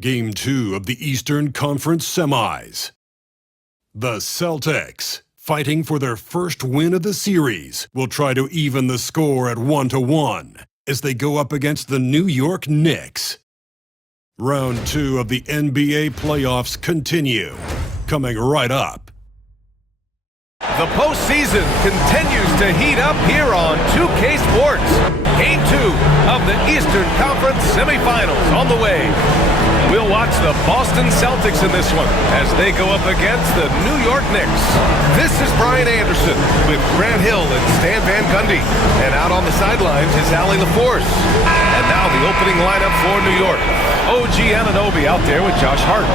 Game 2 of the Eastern Conference Semis. The Celtics, fighting for their first win of the series, will try to even the score at 1-1 as they go up against the New York Knicks. Round 2 of the NBA playoffs continue, coming right up. The postseason continues to heat up here on 2K Sports. Game 2 of the Eastern Conference semifinals on the way. We'll watch the Boston Celtics in this one as they go up against the New York Knicks. This is Brian Anderson with Grant Hill and Stan Van Gundy. And out on the sidelines is Allie LaForce. And now the opening lineup for New York. OG Anunoby out there with Josh Hart.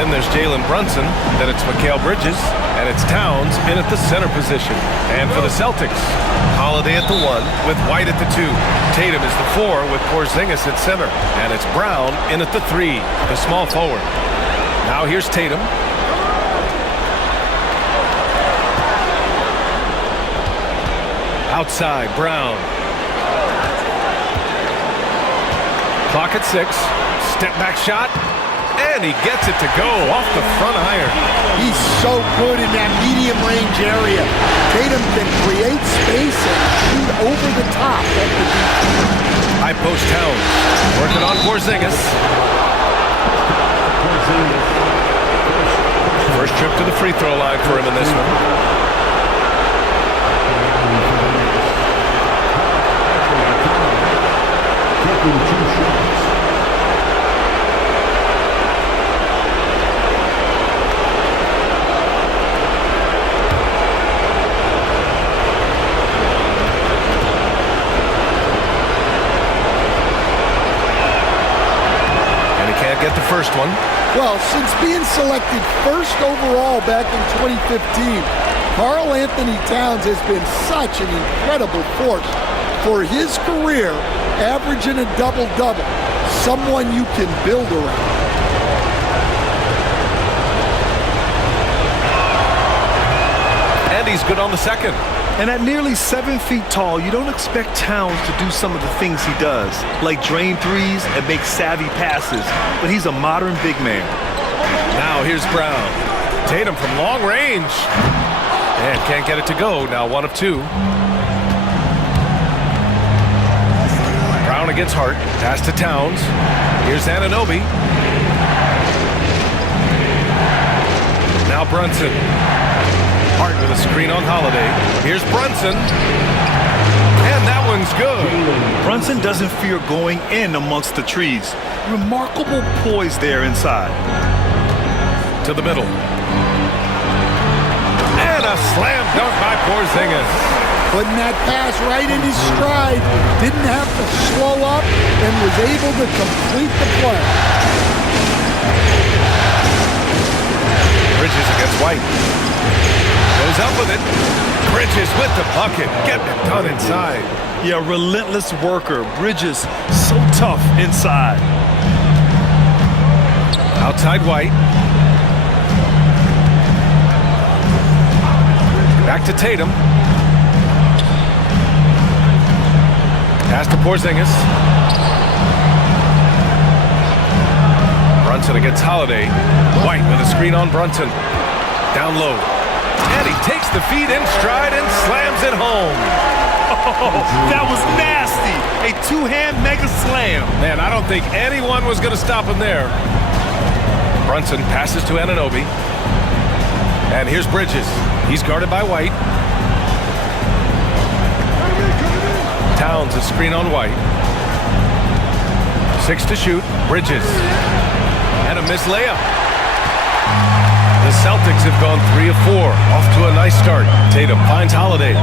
Then there's Jalen Brunson. Then it's Mikal Bridges. And it's Towns in at the center position. And for the Celtics, Holiday at the 1 with White at the 2. Tatum is the 4 with Porzingis at center. And it's Brown in at the 3, the small forward. Now here's Tatum. Outside, Brown. Clock at 6. Step back shot. And he gets it to go off the front iron. He's so good in that medium range area. Tatum can create space and shoot over the top. High post Towns. Working on Porzingis. First trip to the free throw line for him in this one. Get the first one. Well, since being selected first overall back in 2015, Karl Anthony Towns has been such an incredible force for his career, averaging a double-double, someone you can build around. And he's good on the second. And at nearly 7 feet tall, you don't expect Towns to do some of the things he does, like drain threes and make savvy passes, but he's a modern big man. Now here's Brown. Tatum from long range. And can't get it to go, now 1 of 2. Brown against Hart, pass to Towns. Here's Anunoby. Now Brunson. Hart with a screen on Holiday. Here's Brunson. And that one's good. Brunson doesn't fear going in amongst the trees. Remarkable poise there inside. To the middle. And a slam dunk by Porzingis. Putting that pass right in his stride. Didn't have to slow up and was able to complete the play. Bridges against White. Goes up with it. Bridges with the bucket. Getting it done inside. Yeah, relentless worker. Bridges, so tough inside. Outside White. Back to Tatum. Pass to Porzingis. Brunson against Holiday. White with a screen on Brunson. Down low. And he takes the feed in stride and slams it home. Oh, that was nasty. A two-hand mega slam. Man, I don't think anyone was going to stop him there. Brunson passes to Anunoby. And here's Bridges. He's guarded by White. Towns a screen on White. 6 to shoot. Bridges. And a missed layup. The Celtics have gone 3 of 4. Off to a nice start. Tatum finds Holiday.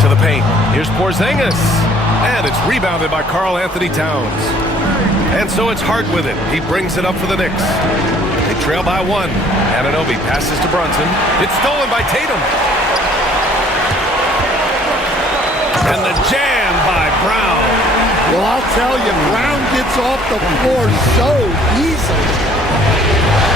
To the paint. Here's Porzingis. And it's rebounded by Karl Anthony Towns. And so it's Hart with it. He brings it up for the Knicks. They trail by 1. Anunoby passes to Brunson. It's stolen by Tatum. And the jam by Brown. Well, I'll tell you, Brown gets off the floor so easily.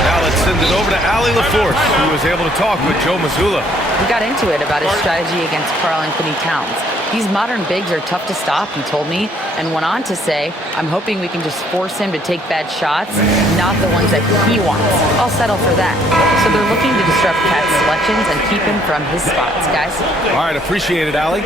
Now let's send it over to Allie LaForce, who was able to talk with Joe Mazzulla. We got into it about his strategy against Karl Anthony Towns. These modern bigs are tough to stop, he told me, and went on to say, I'm hoping we can just force him to take bad shots, not the ones that he wants. I'll settle for that. So they're looking to disrupt Cat's selections and keep him from his spots, guys. All right, appreciate it, Allie.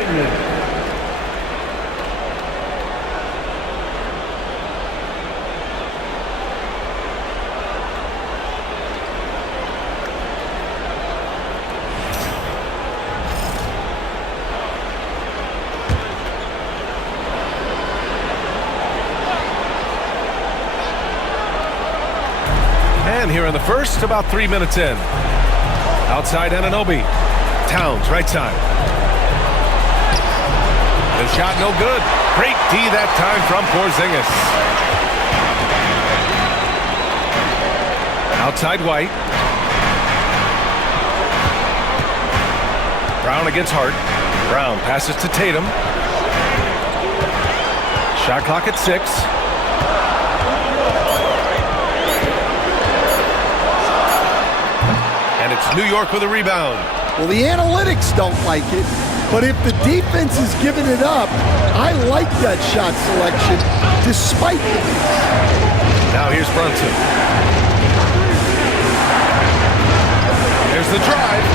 And here in the first, about 3 minutes in. Outside Anunoby. Towns, right side. The shot no good. Great D that time from Porzingis. Outside White. Brown against Hart. Brown passes to Tatum. Shot clock at 6. And it's New York with a rebound. Well, the analytics don't like it, but if the defense is giving it up, I like that shot selection despite the miss. Now here's Brunson. There's the drive.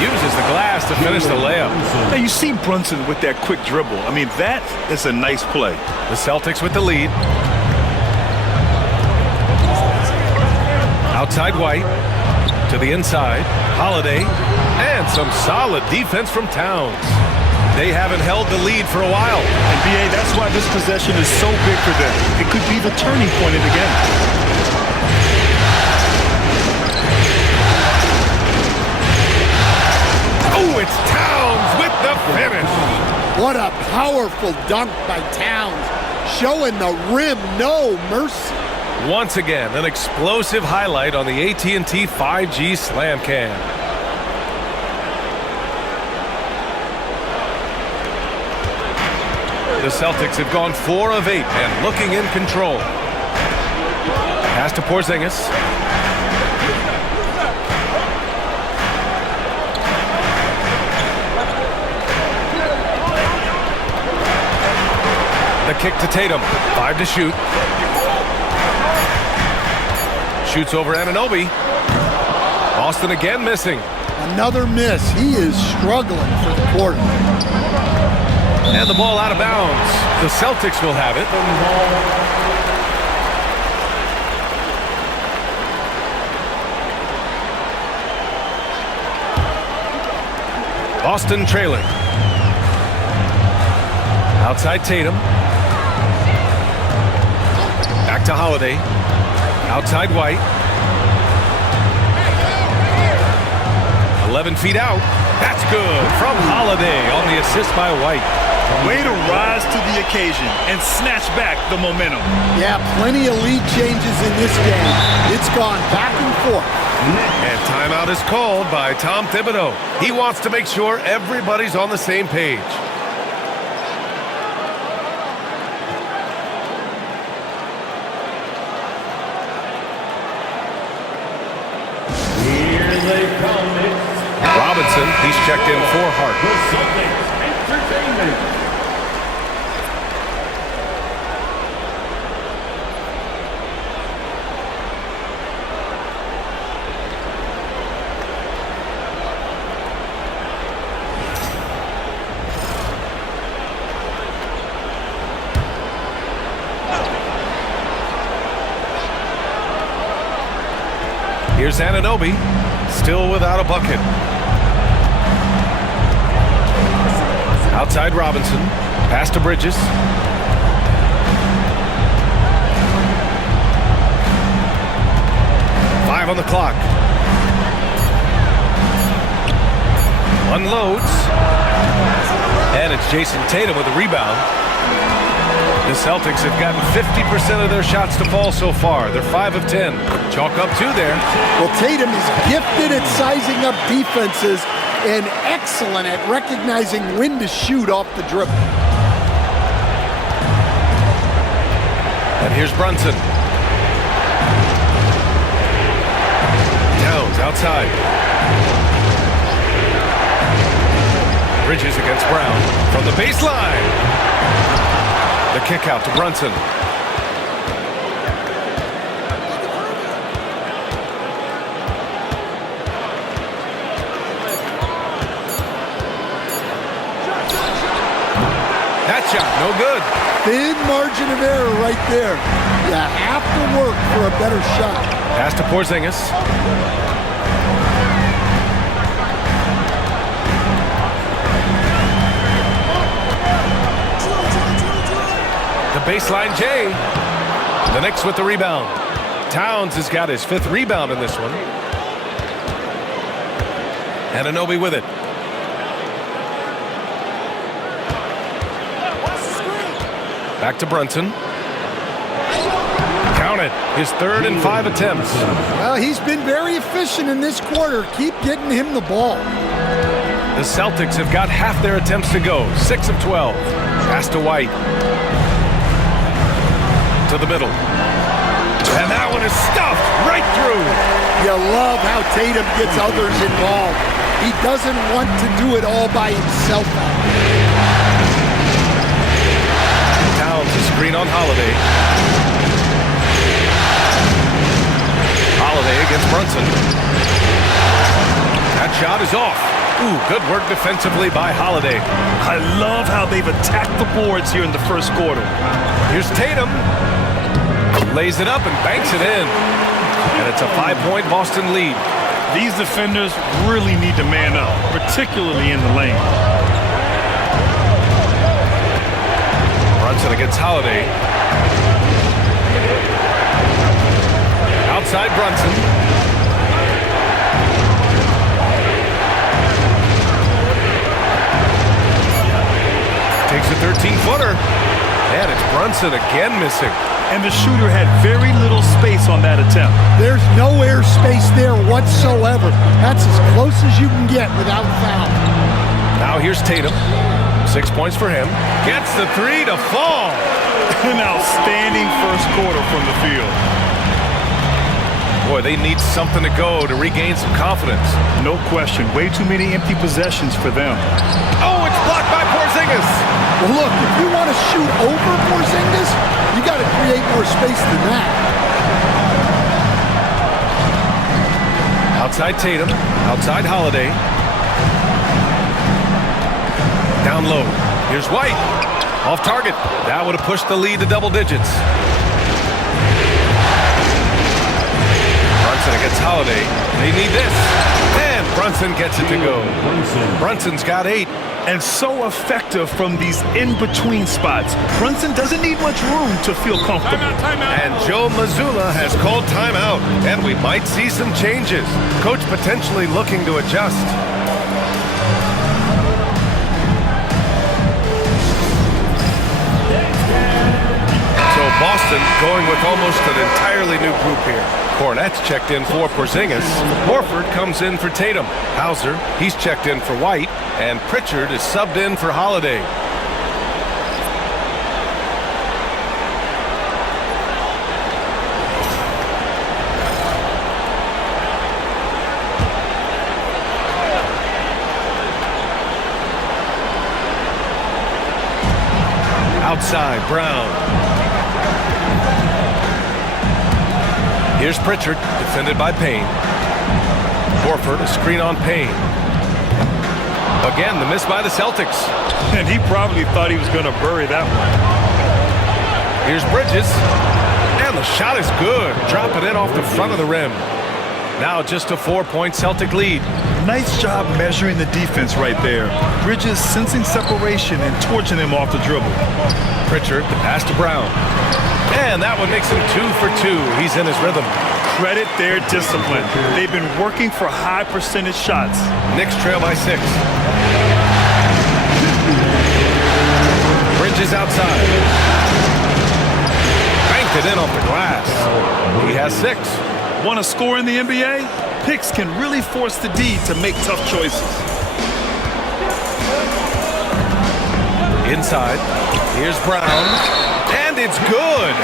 Uses the glass to finish the layup. Now, you see Brunson with that quick dribble. I mean, that is a nice play. The Celtics with the lead. Outside White. To the inside, Holiday, and some solid defense from Towns. They haven't held the lead for a while. NBA, that's why this possession is so big for them. It could be the turning point in the game. Oh, it's Towns with the finish. What a powerful dunk by Towns, showing the rim no mercy. Once again, an explosive highlight on the AT&T 5G Slam Cam. The Celtics have gone 4 of 8 and looking in control. Pass to Porzingis. The kick to Tatum. 5 to shoot. Shoots over Anunoby. Boston again missing. Another miss. He is struggling for the quarter. And the ball out of bounds. The Celtics will have it. Boston trailing. Outside Tatum. Back to Holiday. Outside White. 11 feet out. That's good from Holiday on the assist by White. Way to rise to the occasion and snatch back the momentum. Yeah, plenty of lead changes in this game. It's gone back and forth. And timeout is called by Tom Thibodeau. He wants to make sure everybody's on the same page. Robinson, he's checked in for Hart. Here's Anunoby, still without a bucket. Outside Robinson, pass to Bridges. Five on the clock. Unloads. And it's Jason Tatum with the rebound. The Celtics have gotten 50% of their shots to fall so far. They're 5 of 10. Chalk up 2 there. Well, Tatum is gifted at sizing up defenses and excellent at recognizing when to shoot off the dribble. And here's Brunson. Towns outside. Bridges against Brown from the baseline. The kick out to Brunson. That shot, no good. Thin margin of error right there. You have to work for a better shot. Pass to Porzingis. The baseline J. The Knicks with the rebound. Towns has got his 5th rebound in this one. Anunoby with it. Back to Brunson. Count it. His 3rd and 5 attempts. Well, he's been very efficient in this quarter. Keep getting him the ball. The Celtics have got half their attempts to go. 6 of 12. Pass to White. To the middle. And that one is stuffed right through. You love how Tatum gets others involved. He doesn't want to do it all by himself. Towns a screen on Holiday. Holiday against Brunson. That shot is off. Ooh, good work defensively by Holiday. I love how they've attacked the boards here in the first quarter. Here's Tatum. Lays it up and banks it in. And it's a 5-point Boston lead. These defenders really need to man up, particularly in the lane. Brunson against Holiday. Outside Brunson. Takes a 13-footer. And it's Brunson again missing. And the shooter had very little space on that attempt. There's no air space there whatsoever. That's as close as you can get without foul. Now here's Tatum. 6 points for him. Gets the 3 to fall. An outstanding first quarter from the field. Boy, they need something to go to regain some confidence. No question. Way too many empty possessions for them. Oh, it's blocked by Porzingis. Well, look, if you want to shoot over Porzingis, you got to create more space than that. Outside Tatum. Outside Holiday. Down low. Here's White. Off target. That would have pushed the lead to double digits. Brunson against Holiday. They need this. And Brunson gets it to go. Brunson's got 8. And so effective from these in-between spots. Brunson doesn't need much room to feel comfortable. Timeout. And Joe Mazzulla has called timeout. And we might see some changes. Coach potentially looking to adjust. So Boston going with almost an entirely new group here. Hornets checked in for Porzingis. Horford comes in for Tatum. Hauser, he's checked in for White. And Pritchard is subbed in for Holiday. Outside, Brown. Here's Pritchard, defended by Payne. Horford, a screen on Payne. Again, the miss by the Celtics. And he probably thought he was going to bury that one. Here's Bridges. And the shot is good. Dropping it off the front of the rim. Now just a 4-point Celtic lead. Nice job measuring the defense right there. Bridges sensing separation and torching him off the dribble. Pritchard, the pass to Brown. And that one makes him 2 for 2. He's in his rhythm. Credit their discipline. They've been working for high percentage shots. Knicks trail by 6. Bridges outside. Banked it in off the glass. He has 6. Want to score in the NBA? Picks can really force the D to make tough choices. Inside. Here's Brown. And it's good.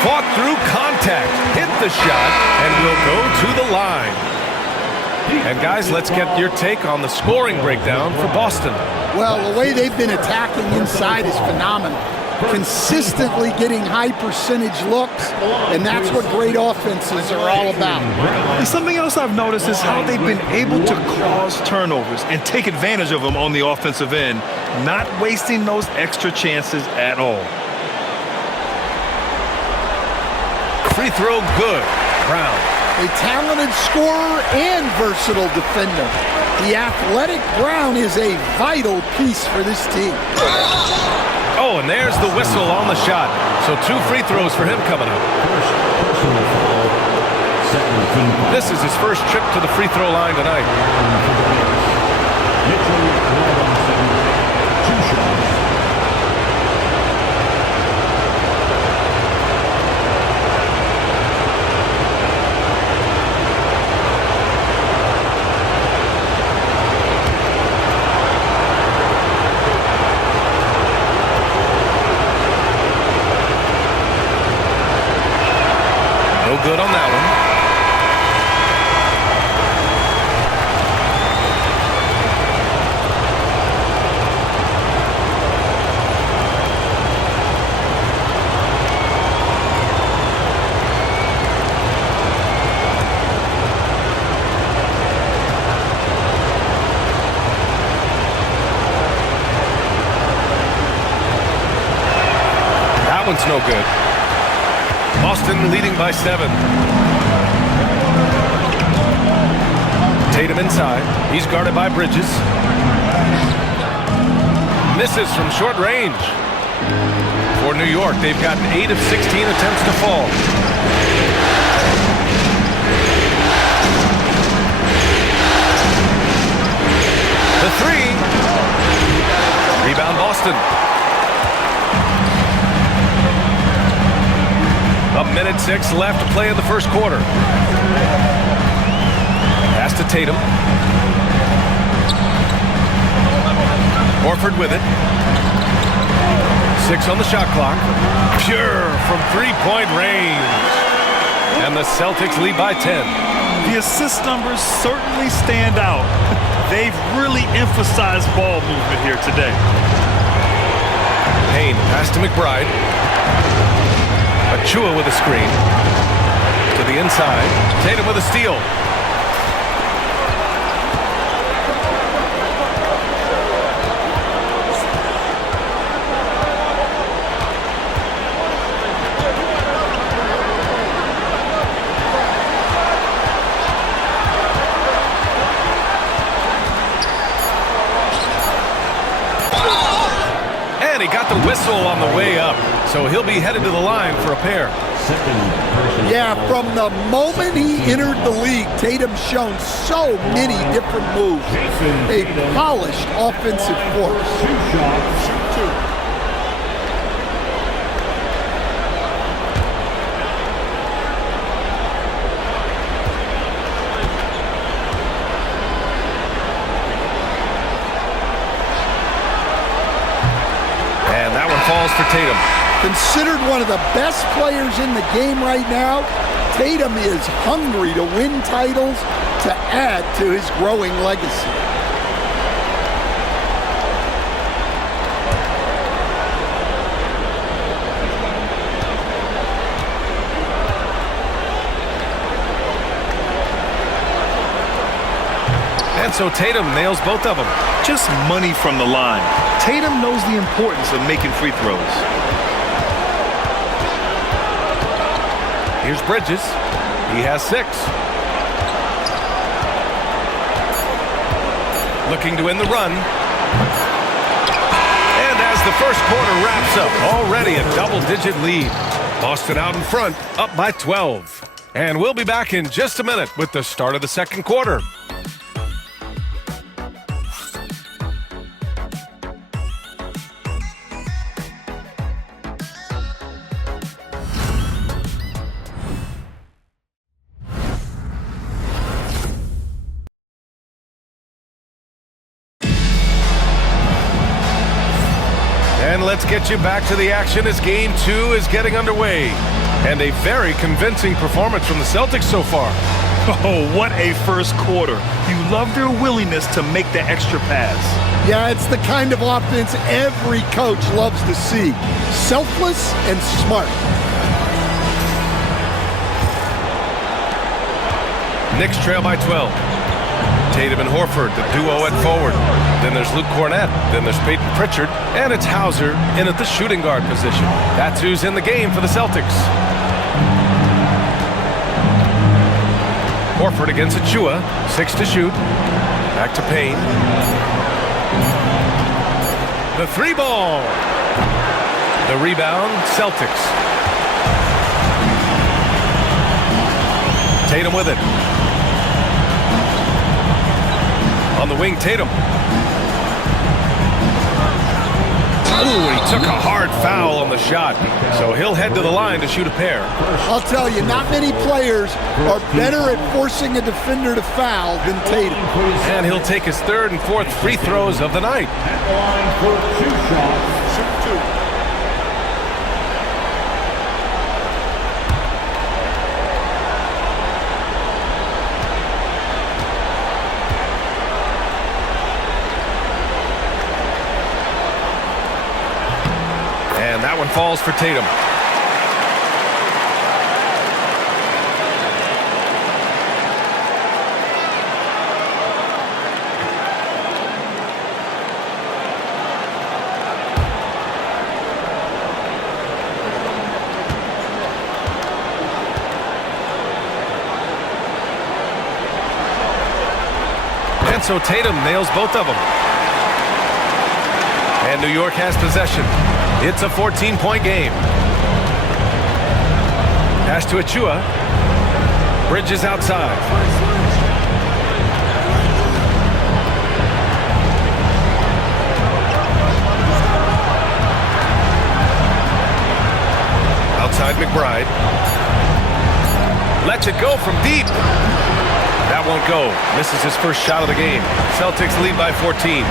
Fought through contact. Hit the shot and will go to the line. And guys, let's get your take on the scoring breakdown for Boston. Well, the way they've been attacking inside is phenomenal. Consistently getting high percentage looks, and that's what great offenses are all about. And something else I've noticed is how they've been able to cause turnovers and take advantage of them on the offensive end, not wasting those extra chances at all. Free throw good. Brown. A talented scorer and versatile defender. The athletic Brown is a vital piece for this team. Oh, and there's the whistle on the shot. So 2 free throws for him coming up. This is his first trip to the free throw line tonight. Good on that one. That one's no good. Boston leading by 7. Tatum inside. He's guarded by Bridges. Misses from short range. For New York, they've gotten 8 of 16 attempts to fall. The 3. Rebound Boston. A minute 6 left to play in the first quarter. Pass to Tatum. Horford with it. 6 on the shot clock. Pure from 3-point range. And the Celtics lead by 10. The assist numbers certainly stand out. They've really emphasized ball movement here today. Payne, pass to McBride. Achua with a screen. To the inside. Tatum with a steal. And he got the whistle on the way up. So he'll be headed to the line for a pair. Yeah, from the moment he entered the league, Tatum's shown so many different moves. A polished offensive force. And that one falls for Tatum. Considered one of the best players in the game right now, Tatum is hungry to win titles to add to his growing legacy. And so Tatum nails both of them. Just money from the line. Tatum knows the importance of making free throws. Here's Bridges. He has 6. Looking to end the run. And as the first quarter wraps up, already a double-digit lead. Boston out in front, up by 12. And we'll be back in just a minute with the start of the second quarter. And let's get you back to the action as Game 2 is getting underway. And a very convincing performance from the Celtics so far. Oh, what a first quarter. You love their willingness to make the extra pass. Yeah, it's the kind of offense every coach loves to see. Selfless and smart. Knicks trail by 12. Tatum and Horford, the duo at forward. Then there's Luke Cornett. Then there's Peyton Pritchard. And it's Hauser in at the shooting guard position. That's who's in the game for the Celtics. Horford against Achua. 6 to shoot. Back to Payne. The 3-ball. The rebound, Celtics. Tatum with it. On the wing, Tatum. Ooh, he took a hard foul on the shot. So he'll head to the line to shoot a pair. I'll tell you, not many players are better at forcing a defender to foul than Tatum. And he'll take his 3rd and 4th free throws of the night. And that one falls for Tatum. And so Tatum nails both of them. And New York has possession. It's a 14-point game. Pass to Achua. Bridges outside. Outside McBride. Lets it go from deep. That won't go. Misses his first shot of the game. Celtics lead by 14.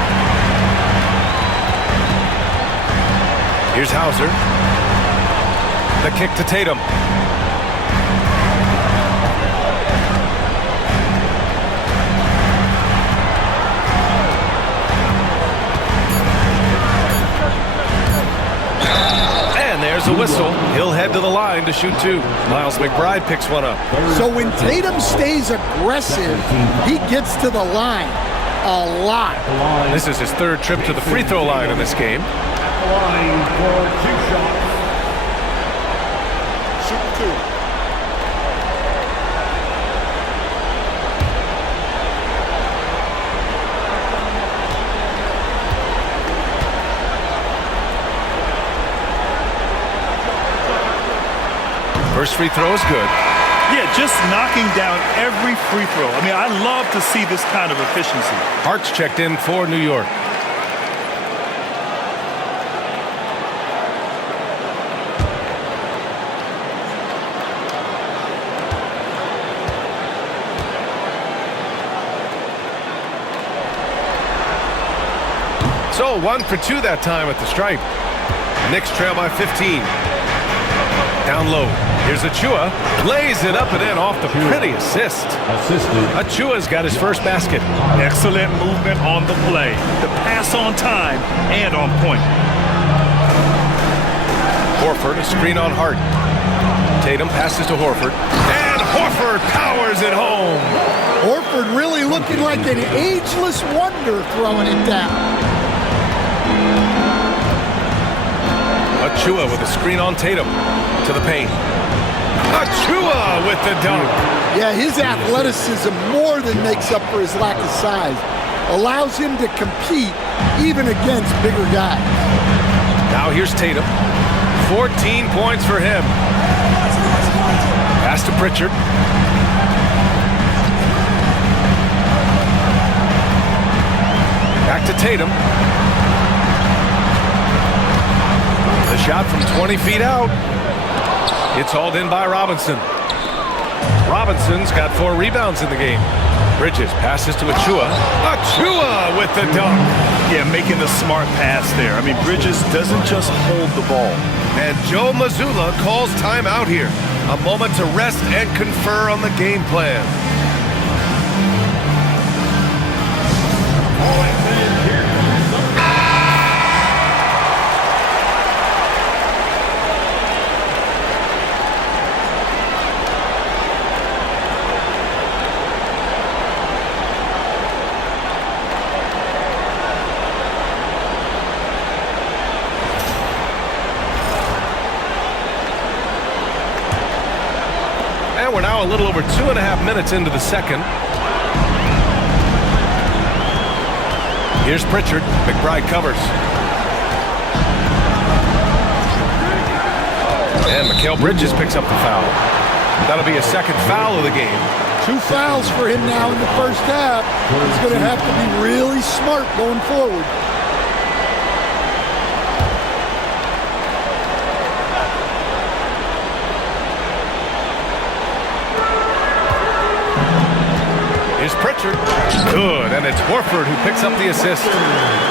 Here's Hauser. The kick to Tatum. And there's a whistle. He'll head to the line to shoot 2. Miles McBride picks one up. So when Tatum stays aggressive, he gets to the line a lot. This is his 3rd trip to the free throw line in this game. Line for 2 shots. Shoot 2. First free throw is good. Yeah, just knocking down every free throw. I mean, I love to see this kind of efficiency. Hart's checked in for New York. So 1 for 2 that time at the stripe. Knicks trail by 15. Down low. Here's Achua. Lays it up and in off the pretty assist. Achua's got his first basket. Excellent movement on the play. The pass on time and on point. Horford, a screen on Hart. Tatum passes to Horford. And Horford powers it home. Horford really looking like an ageless wonder throwing it down. Achua with a screen on Tatum to the paint. Achua with the dunk. Yeah, his athleticism more than makes up for his lack of size. Allows him to compete even against bigger guys. Now here's Tatum. 14 points for him. Pass to Pritchard. Back to Tatum. The shot from 20 feet out. It's hauled in by Robinson. Robinson's got 4 rebounds in the game. Bridges passes to Achua. Achua with the dunk. Yeah, making the smart pass there. I mean, Bridges doesn't just hold the ball. And Joe Mazzulla calls timeout here. A moment to rest and confer on the game plan. And we're now a little over 2.5 minutes into the second. Here's Pritchard. McBride covers. And Mikal Bridges picks up the foul. That'll be a second foul of the game. 2 fouls for him now in the first half. He's going to have to be really smart going forward. Here's Pritchard. Good, and it's Horford who picks up the assist.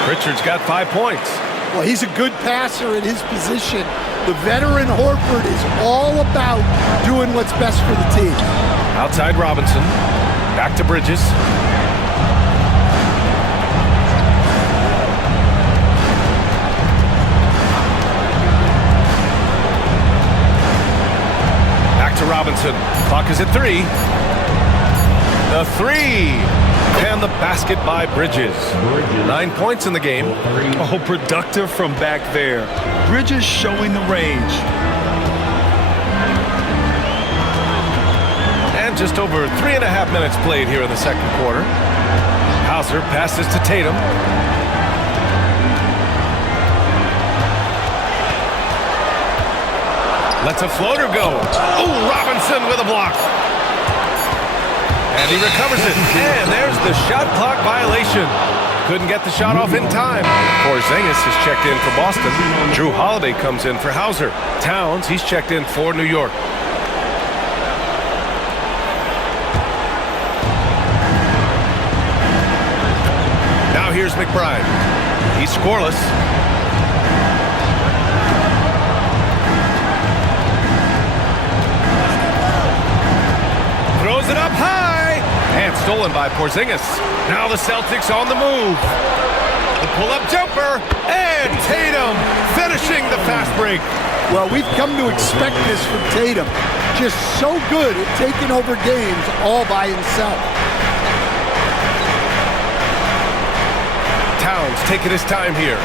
Pritchard's got 5 points. Well, he's a good passer in his position. The veteran Horford is all about doing what's best for the team. Outside Robinson. Back to Bridges. Back to Robinson. Clock is at 3. The 3. And the basket by Bridges. 9 points in the game. Oh, productive from back there. Bridges showing the range. And just over 3.5 minutes played here in the second quarter. Hauser passes to Tatum. Lets a floater go. Oh, Robinson with a block. And he recovers it. And there's the shot clock violation. Couldn't get the shot off in time. Porzingis is checked in for Boston. Drew Holiday comes in for Hauser. Towns, he's checked in for New York. Now here's McBride. He's scoreless. Throws it up high. And stolen by Porzingis. Now the Celtics on the move. The pull-up jumper. And Tatum finishing the fast break. Well, we've come to expect this from Tatum. Just so good at taking over games all by himself. Towns taking his time here.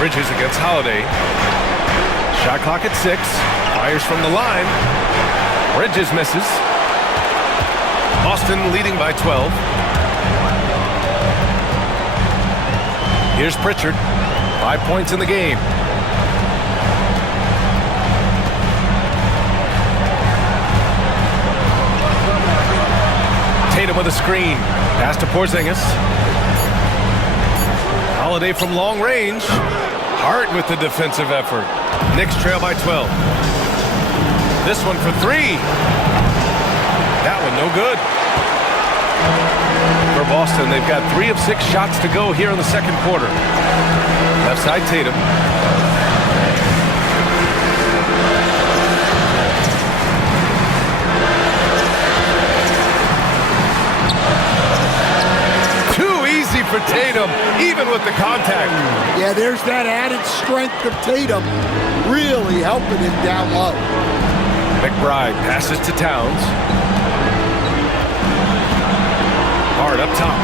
Bridges against Holiday. Shot clock at 6. Fires from the line. Bridges misses. Boston leading by 12. Here's Pritchard. 5 points in the game. Tatum with a screen. Pass to Porzingis. Holiday from long range. Hart with the defensive effort. Knicks trail by 12. This one for 3. That one no good. For Boston, they've got 3 of 6 shots to go here in the second quarter. Left side Tatum. Too easy for Tatum, even with the contact. Yeah, there's that added strength of Tatum really helping him down low. McBride passes to Towns. Hard up top.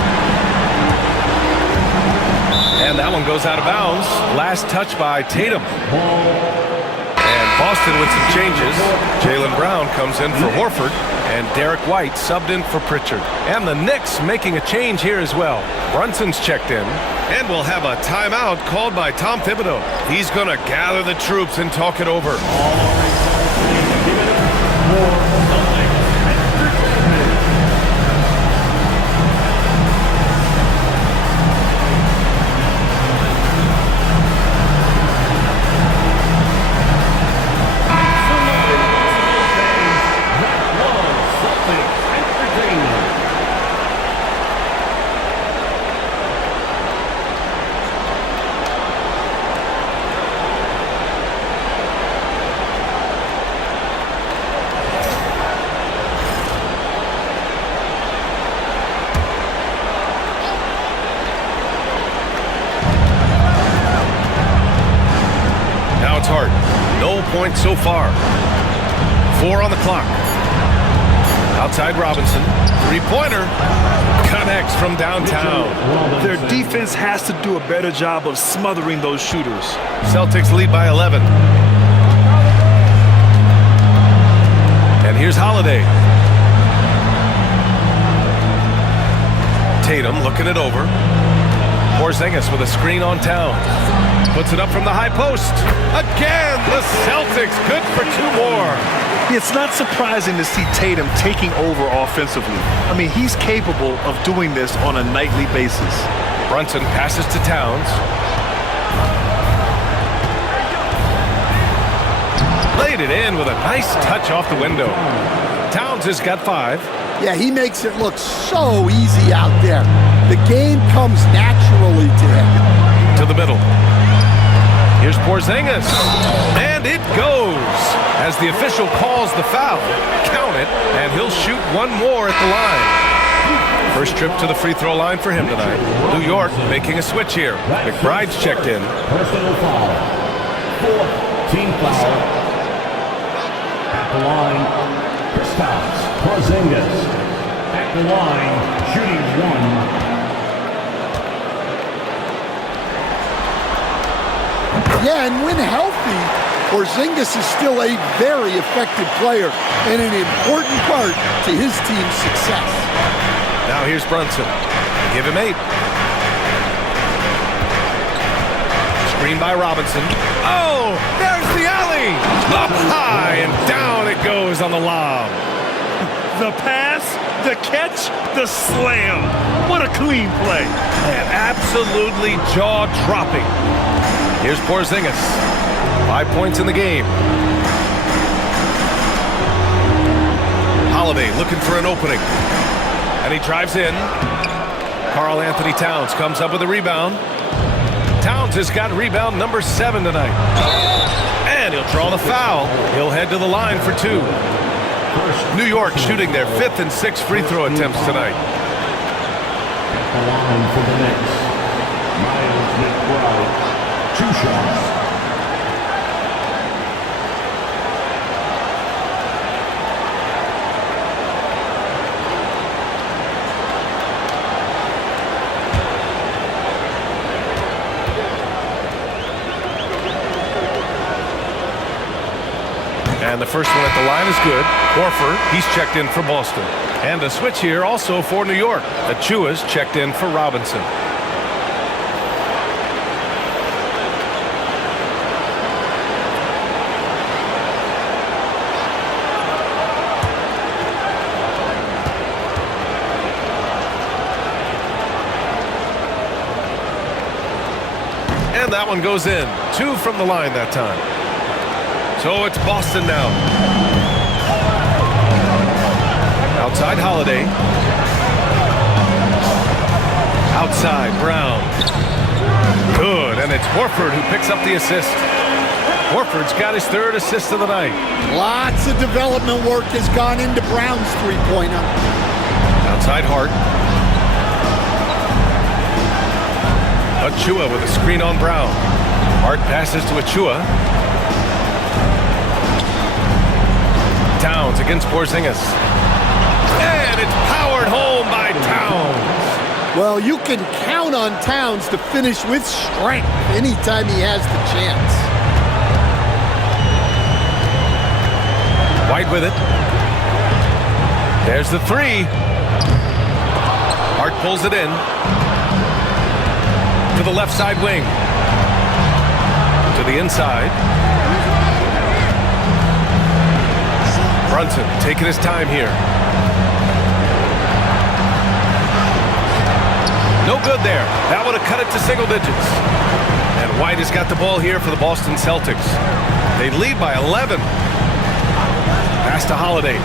And that one goes out of bounds. Last touch by Tatum. And Boston with some changes. Jaylen Brown comes in for Horford. And Derek White subbed in for Pritchard. And the Knicks making a change here as well. Brunson's checked in. And we'll have a timeout called by Tom Thibodeau. He's going to gather the troops and talk it over. Hart. No points so far. 4 on the clock. Outside Robinson. Three-pointer. Connects from downtown. Their defense has to do a better job of smothering those shooters. Celtics lead by 11. Holiday. Tatum looking it over. Porzingis with a screen on Towns. Puts it up from the high post. Again, the Celtics good for 2 more. It's not surprising to see Tatum taking over offensively. I mean, he's capable of doing this on a nightly basis. Brunson passes to Towns. Laid it in with a nice touch off the window. Towns has got 5. Yeah, he makes it look so easy out there. The game comes naturally to him. To the middle. Here's Porzingis. And it goes. As the official calls the foul. Count it, and he'll shoot 1 more at the line. First trip to the free throw line for him tonight. New York making a switch here. McBride's checked in. Personal foul. 4th team foul. At the line, Kristaps Porzingis. At the line, shooting 1. Yeah, and when healthy, Porzingis is still a very effective player and an important part to his team's success. Now here's Brunson. Give him 8. Screen by Robinson. Oh, there's the alley. Up high and down it goes on the lob. The pass, the catch, the slam. What a clean play. And absolutely jaw-dropping. Here's Porzingis. 5 points in the game. Holiday looking for an opening. And he drives in. Karl Anthony Towns comes up with a rebound. Towns has got rebound number 7 tonight. And he'll draw the foul. He'll head to the line for 2. New York shooting their 5th and 6th free throw attempts tonight. At the line for the Knicks, Miles McBride, 2 shots. And the first one at the line is good. Horford, he's checked in for Boston. And a switch here also for New York. Achua's checked in for Robinson. And that one goes in. 2 from the line that time. So it's Boston now. Outside Holiday. Outside Brown. Good, and it's Horford who picks up the assist. Horford's got his 3rd assist of the night. Lots of development work has gone into Brown's three-pointer. Outside Hart. Achua with a screen on Brown. Hart passes to Achua. Towns against Porzingis. And it's powered home by Towns. Well, you can count on Towns to finish with strength anytime he has the chance. White with it. There's the 3. Hart pulls it in. To the left side wing. To the inside. Brunson taking his time here. No good there. That would have cut it to single digits. And White has got the ball here for the Boston Celtics. They lead by 11. Pass to Holiday.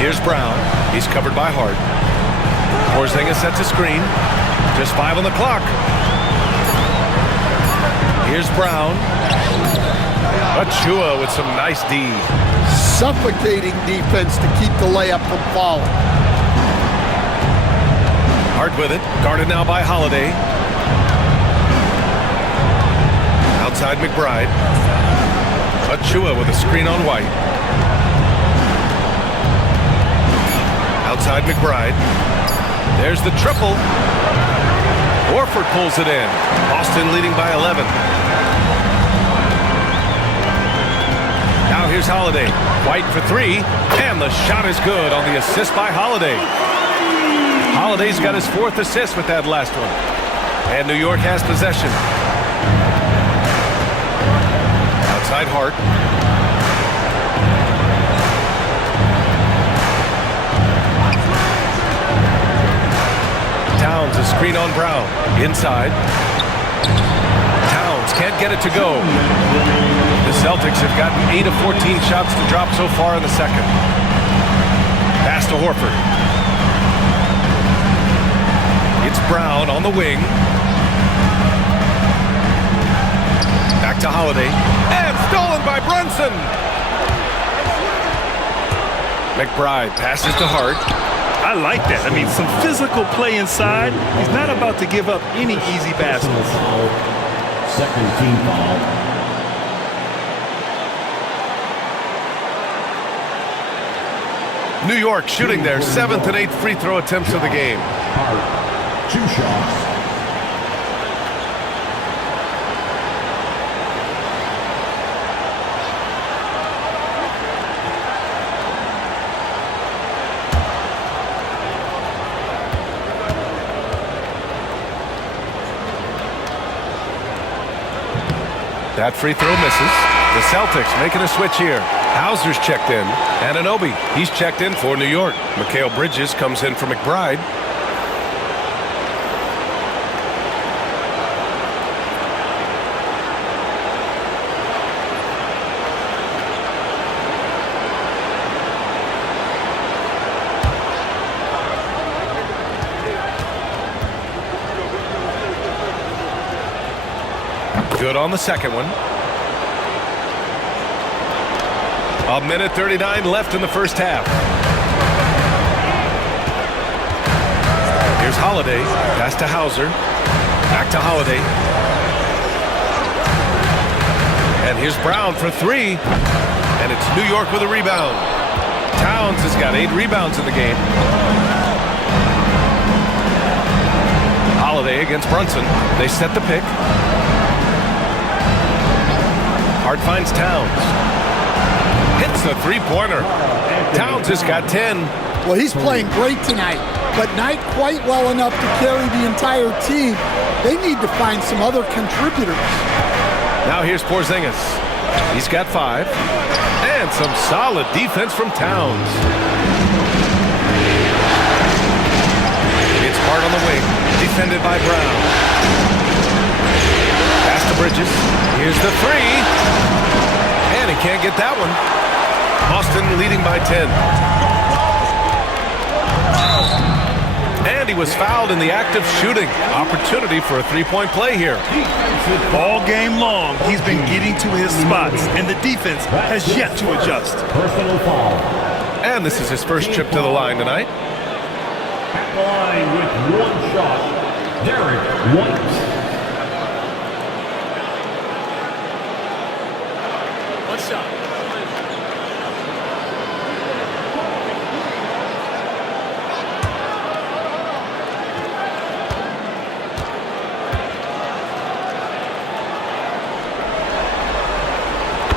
Here's Brown. He's covered by Hart. Porzingis sets a screen. Just 5 on the clock. Here's Brown. Achua with some nice D. Suffocating defense to keep the layup from falling. Hart with it. Guarded now by Holiday. Outside McBride. Achua with a screen on White. Outside McBride. There's the triple. Horford pulls it in. Boston leading by 11. Now here's Holiday. White for three, and the shot is good on the assist by Holiday. Holiday's got his 4th assist with that last one. And New York has possession. Outside Hart. Towns a screen on Brown. Inside. Towns can't get it to go. The Celtics have gotten 8 of 14 shots to drop so far in the second. Pass to Horford. It's Brown on the wing. Back to Holiday. And stolen by Brunson. McBride passes to Hart. I like that. I mean, some physical play inside. He's not about to give up any easy baskets. Second team foul. New York shooting their 7th and 8th free throw attempts of the game. Hart, 2 shots. That free throw misses. The Celtics making a switch here. Hauser's checked in. Anunoby, he's checked in for New York. Mikal Bridges comes in for McBride. Good on the second one. 1:39 left in the first half. Here's Holiday. Pass to Hauser. Back to Holiday. And here's Brown for three. And it's New York with a rebound. Towns has got 8 rebounds in the game. Holiday against Brunson. They set the pick. Hart finds Towns. Hits the three-pointer. Towns has got 10. Well, he's playing great tonight, but not quite well enough to carry the entire team. They need to find some other contributors. Now here's Porzingis. He's got 5. And some solid defense from Towns. It's Hart on the wing. Defended by Brown. Pass to Bridges. Here's the three. And he can't get that one. Boston leading by 10. And he was fouled in the act of shooting. Opportunity for a three-point play here. All game long, he's been getting to his spots, and the defense has yet to adjust. Personal foul. And this is his first trip to the line tonight. At the line with 1 shot, Derek White.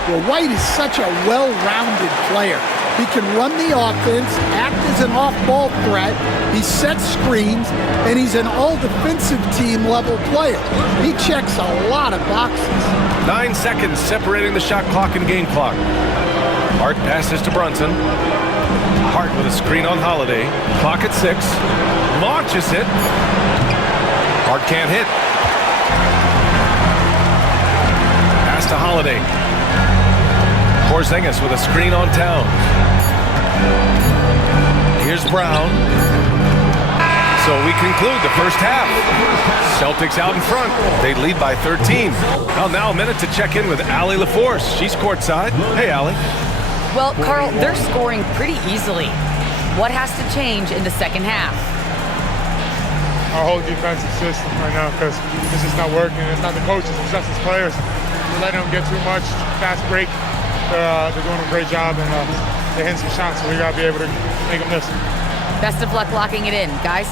Well, White is such a well-rounded player. He can run the offense, act as an off-ball threat, he sets screens, and he's an all-defensive team level player. He checks a lot of boxes. 9 seconds separating the shot clock and game clock. Hart passes to Brunson. Hart with a screen on Holiday. Clock at 6. Launches it. Hart can't hit. Pass to Holiday. Porzingis with a screen on Towns. Here's Brown. So we conclude the first half. Celtics out in front. They lead by 13. Well, now a minute to check in with Allie LaForce. She's courtside. Hey, Allie. Well, Carl, they're scoring pretty easily. What has to change in the second half? Our whole defensive system right now, because this is not working. It's not the coaches, it's just the players. We're letting them get too much fast break. They're doing a great job, and they're hitting some shots, so we got to be able to make them miss. Best of luck locking it in, guys.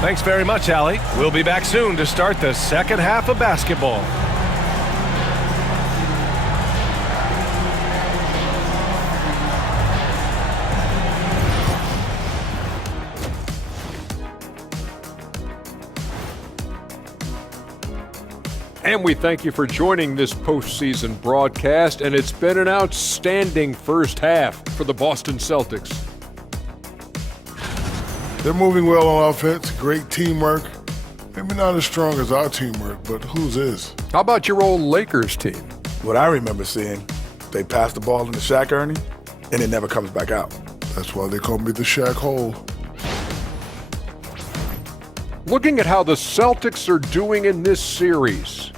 Thanks very much, Allie. We'll be back soon to start the second half of basketball. And we thank you for joining this postseason broadcast, and it's been an outstanding first half for the Boston Celtics. They're moving well on offense, great teamwork. Maybe not as strong as our teamwork, but whose is? How about your old Lakers team? What I remember seeing, they pass the ball into Shaq, Ernie, and it never comes back out. That's why they call me the Shaq Hole. Looking at how the Celtics are doing in this series,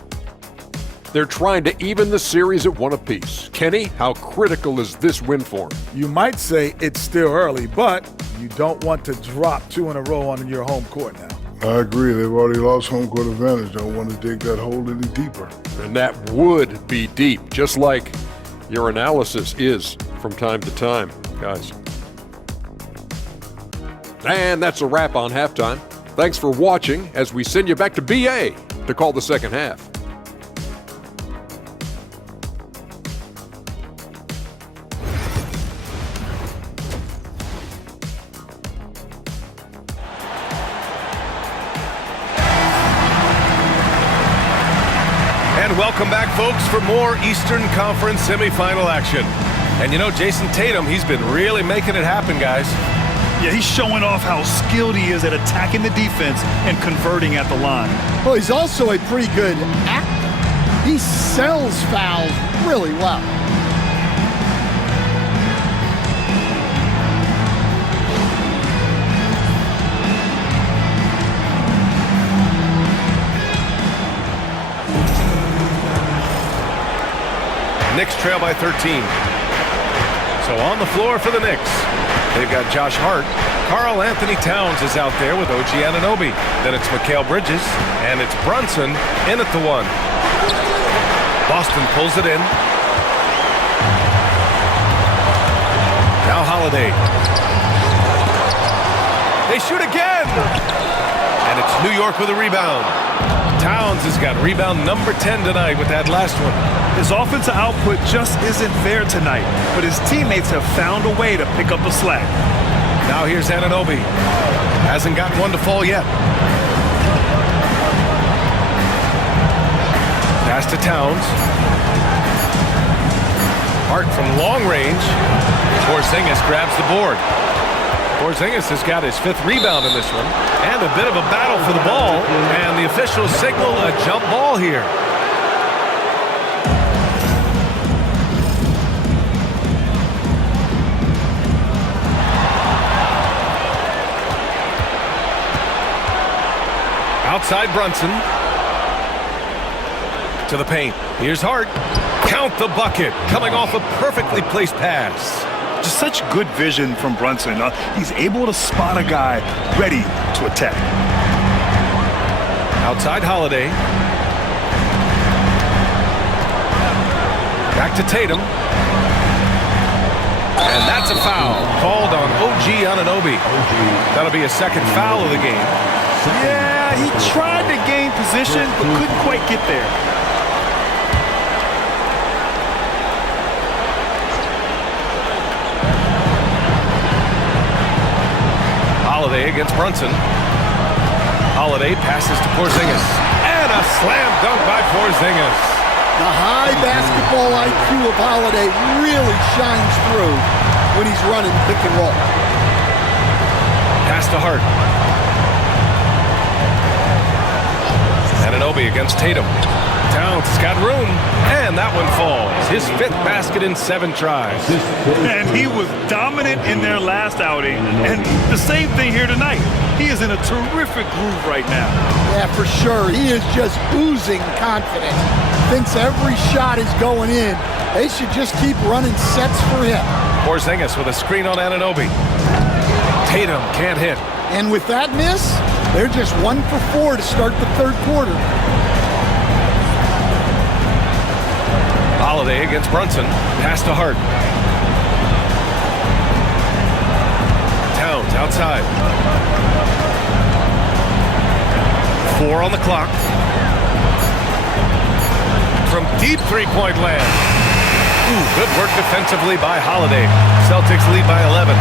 they're trying to even the series at 1 apiece. Kenny, how critical is this win for them? You might say it's still early, but you don't want to drop 2 in a row on your home court now. I agree. They've already lost home court advantage. Don't want to dig that hole any deeper. And that would be deep, just like your analysis is from time to time, guys. And that's a wrap on halftime. Thanks for watching as we send you back to BA to call the second half. And welcome back, folks, for more Eastern Conference semifinal action. And you know, Jason Tatum, he's been really making it happen, guys. Yeah, he's showing off how skilled he is at attacking the defense and converting at the line. Well, he's also a pretty good actor. He sells fouls really well. Knicks trail by 13. So on the floor for the Knicks, they've got Josh Hart. Karl Anthony Towns is out there with OG Anunoby. Then it's Mikal Bridges, and it's Brunson in at the 1. Boston pulls it in. Now Holiday. They shoot again! And it's New York with a rebound. Towns has got rebound number 10 tonight with that last one. His offensive output just isn't there tonight, but his teammates have found a way to pick up the slack. Now here's Anunoby. Hasn't gotten one to fall yet. Pass to Towns. Hart from long range. Porzingis grabs the board. Porzingis has got his 5th rebound in this one. And a bit of a battle for the ball. And the officials signal a jump ball here. Outside Brunson. To the paint. Here's Hart. Count the bucket. Coming off a perfectly placed pass. Just such good vision from Brunson. He's able to spot a guy ready to attack. Outside Holiday. Back to Tatum. And that's a foul called on OG Anunoby. That'll be a 2nd foul of the game. Yeah, he tried to gain position, but couldn't quite get there. Holiday against Brunson. Holiday passes to Porzingis. And a slam dunk by Porzingis. The high basketball IQ of Holiday really shines through when he's running pick and roll. Pass to Hart. Anunoby against Tatum. Towns has got room, and that one falls. His 5th basket in 7 tries. And he was dominant in their last outing, and the same thing here tonight. He is in a terrific groove right now. Yeah, for sure. He is just oozing confidence. Thinks every shot is going in. They should just keep running sets for him. Porzingis with a screen on Anunoby. Tatum can't hit. And with that miss, they're just 1 for 4 to start the 3rd quarter. Holiday against Brunson. Pass to Hart. Towns outside. 4 on the clock. From deep 3-point land. Ooh, good work defensively by Holiday. Celtics lead by 11.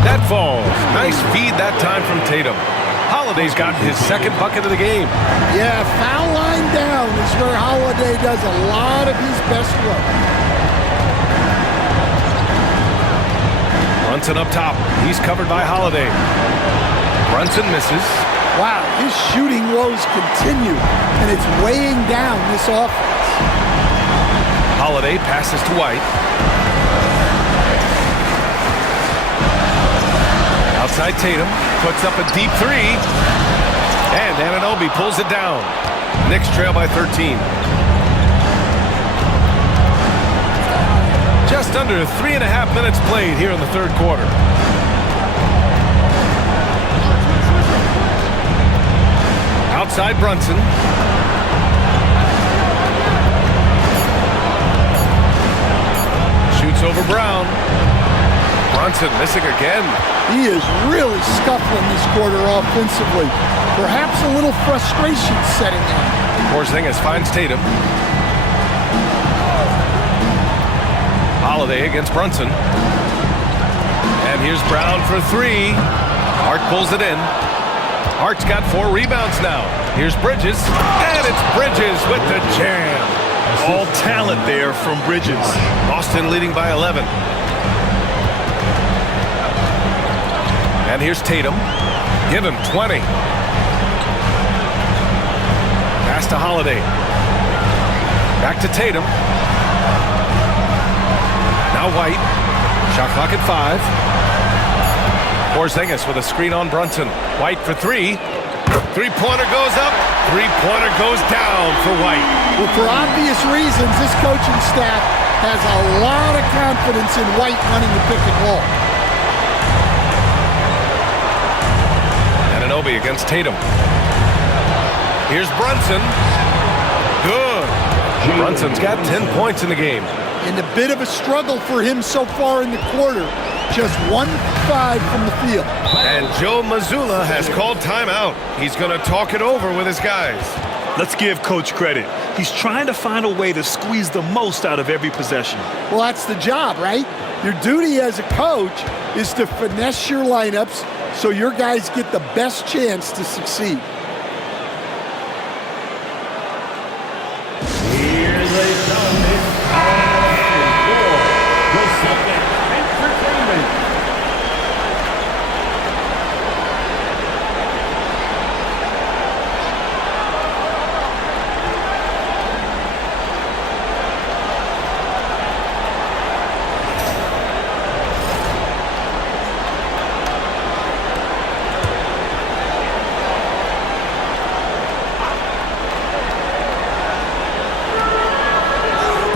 That falls. Nice feed that time from Tatum. Holiday's gotten his second bucket of the game. Yeah, foul line down is where Holiday does a lot of his best work. Brunson up top. He's covered by Holiday. Brunson misses. Wow, his shooting woes continue, and it's weighing down this offense. Holiday passes to White. Outside Tatum, puts up a deep three, and Anunoby pulls it down. Knicks trail by 13. Just under 3.5 minutes played here in the third quarter. Outside Brunson. Shoots over Brown. Brunson missing again. He is really scuffling this quarter offensively. Perhaps a little frustration setting in. Porzingis finds Tatum. Holiday against Brunson. And here's Brown for three. Hart pulls it in. Hart's got 4 rebounds now. Here's Bridges. And it's Bridges with the jam. All talent there from Bridges. Boston leading by 11. And here's Tatum. Give him 20. Pass to Holiday. Back to Tatum. Now White. Shot clock at 5. Porzingis with a screen on Brunson. White for 3. Three-pointer goes up. Three-pointer goes down for White. Well, for obvious reasons, this coaching staff has a lot of confidence in White running the pick and roll. Anunoby against Tatum. Here's Brunson. Good. Brunson's got 10 points in the game. And a bit of a struggle for him so far in the quarter. Just 1 for 5 from the field. And Joe Mazzulla has called timeout. He's going to talk it over with his guys. Let's give Coach credit. He's trying to find a way to squeeze the most out of every possession. Well, that's the job, right? Your duty as a coach is to finesse your lineups so your guys get the best chance to succeed. Here's a Celtics for the Celtics Entertainment.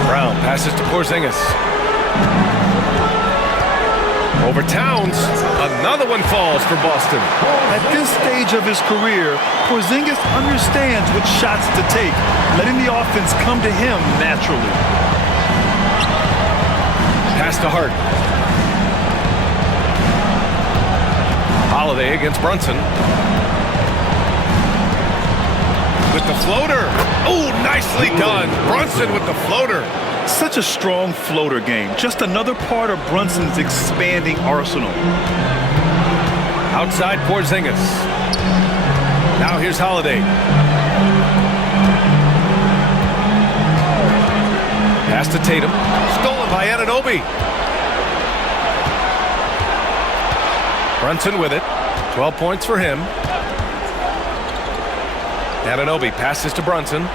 Brown passes to Porzingis. Over Towns. Another one falls for Boston. At this stage of his career, Porzingis understands which shots to take, letting the offense come to him naturally. Pass to Hart. Holiday against Brunson. With the floater. Oh, nicely done. Brunson with the floater. Such a strong floater game. Just another part of Brunson's expanding arsenal. Outside Porzingis. Now here's Holiday. Pass to Tatum. Stolen by Anunoby. Brunson with it. 12 points for him. Anunoby passes to Brunson.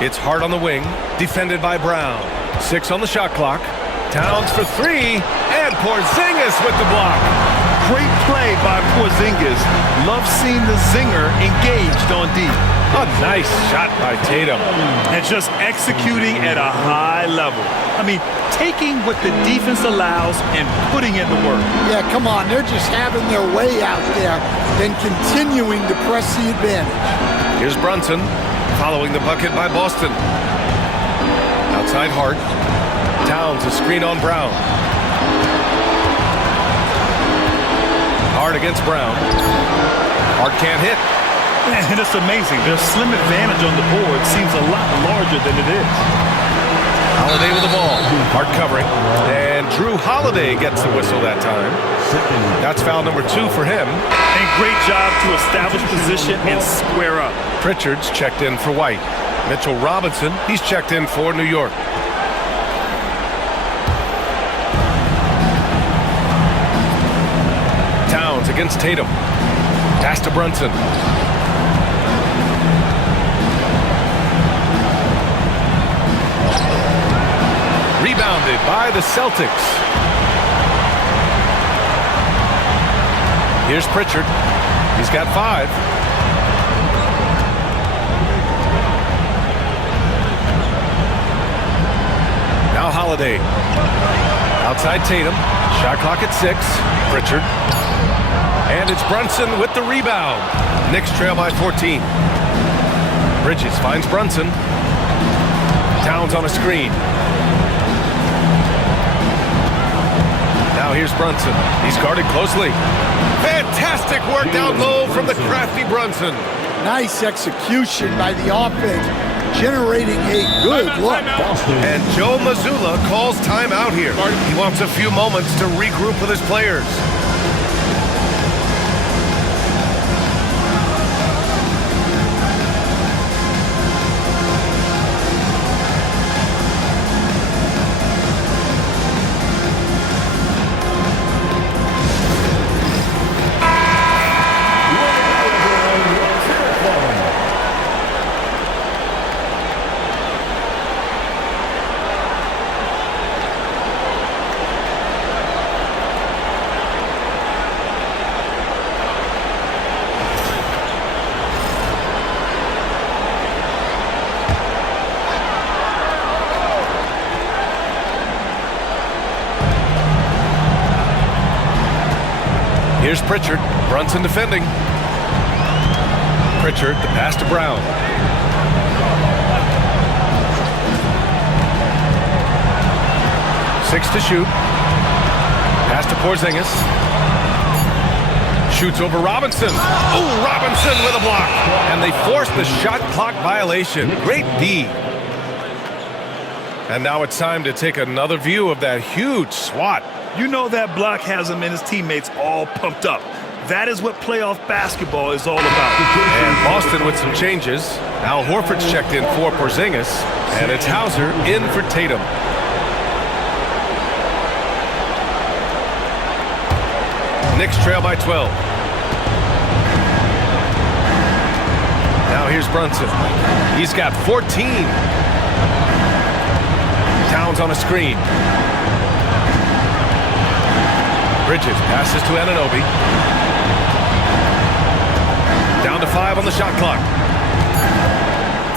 It's Hart on the wing, defended by Brown. 6 on the shot clock. Towns for 3, and Porzingis with the block. Great play by Porzingis. Love seeing the zinger engaged on D. A nice shot by Tatum. And just executing at a high level. I mean, taking what the defense allows and putting in the work. Yeah, come on. They're just having their way out there and continuing to press the advantage. Here's Brunson, following the bucket by Boston. Outside Hart. Towns a screen on Brown. Hart against Brown. Hart can't hit. And it's amazing. Their slim advantage on the board seems a lot larger than it is. Holiday with the ball. Hart covering. And Drew Holiday gets the whistle that time. That's foul number 2 for him. And great job to establish position and square up. Pritchard's checked in for White. Mitchell Robinson, he's checked in for New York. Towns against Tatum. Pass to Brunson. Rebounded by the Celtics. Here's Pritchard. He's got 5. Now Holiday. Outside Tatum. Shot clock at 6. Pritchard. And it's Brunson with the rebound. Knicks trail by 14. Bridges finds Brunson. Towns on a screen. Now here's Brunson. He's guarded closely. Fantastic work down low from the crafty Brunson. Nice execution by the offense, generating a good look. And Joe Mazzulla calls timeout here. He wants a few moments to regroup with his players. Here's Pritchard. Brunson defending. Pritchard, the pass to Brown. Six to shoot. Pass to Porzingis. Shoots over Robinson. Oh, Robinson with a block. And they force the shot clock violation. Great D. And now it's time to take another view of that huge swat. You know that block has him and his teammates all pumped up. That is what playoff basketball is all about. And Boston with some changes. Al Horford's checked in for Porzingis. And it's Hauser in for Tatum. Knicks trail by 12. Now here's Brunson. He's got 14. Towns on a screen. Bridges passes to Anunoby. Down to 5 on the shot clock.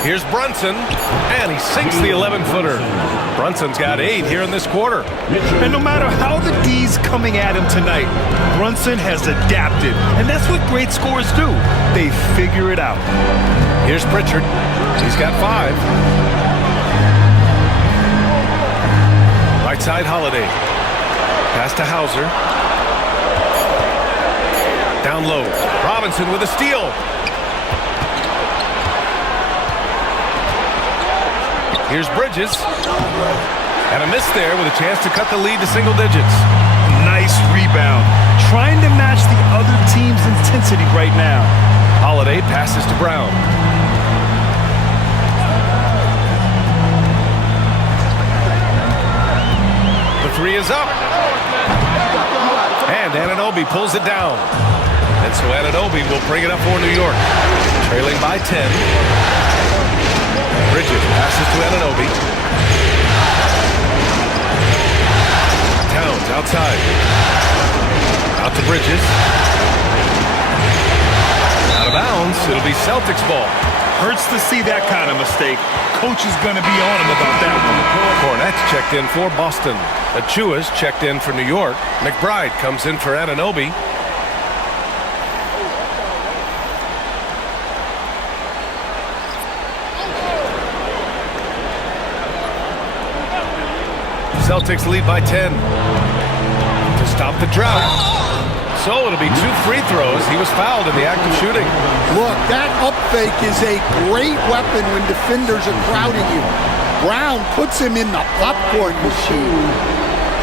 Here's Brunson, and he sinks the 11-footer. Brunson's got 8 here in this quarter. And no matter how the D's coming at him tonight, Brunson has adapted. And that's what great scorers do. They figure it out. Here's Pritchard. He's got 5. Right side, Holiday. Pass to Hauser. Down low. Robinson with a steal. Here's Bridges. And a miss there with a chance to cut the lead to single digits. Nice rebound. Trying to match the other team's intensity right now. Holiday passes to Brown. The 3 is up. And Anunoby pulls it down. And so Anunoby will bring it up for New York. Trailing by 10. Bridges passes to Anunoby. Towns outside. Out to Bridges. Out of bounds. It'll be Celtics ball. Hurts to see that kind of mistake. Coach is going to be on him about that one. Hornets checked in for Boston. Achua's checked in for New York. McBride comes in for Anunoby. Celtics lead by 10 to stop the drought. So it'll be 2 free throws. He was fouled in the act of shooting. Look, that up fake is a great weapon when defenders are crowding you. Brown puts him in the popcorn machine.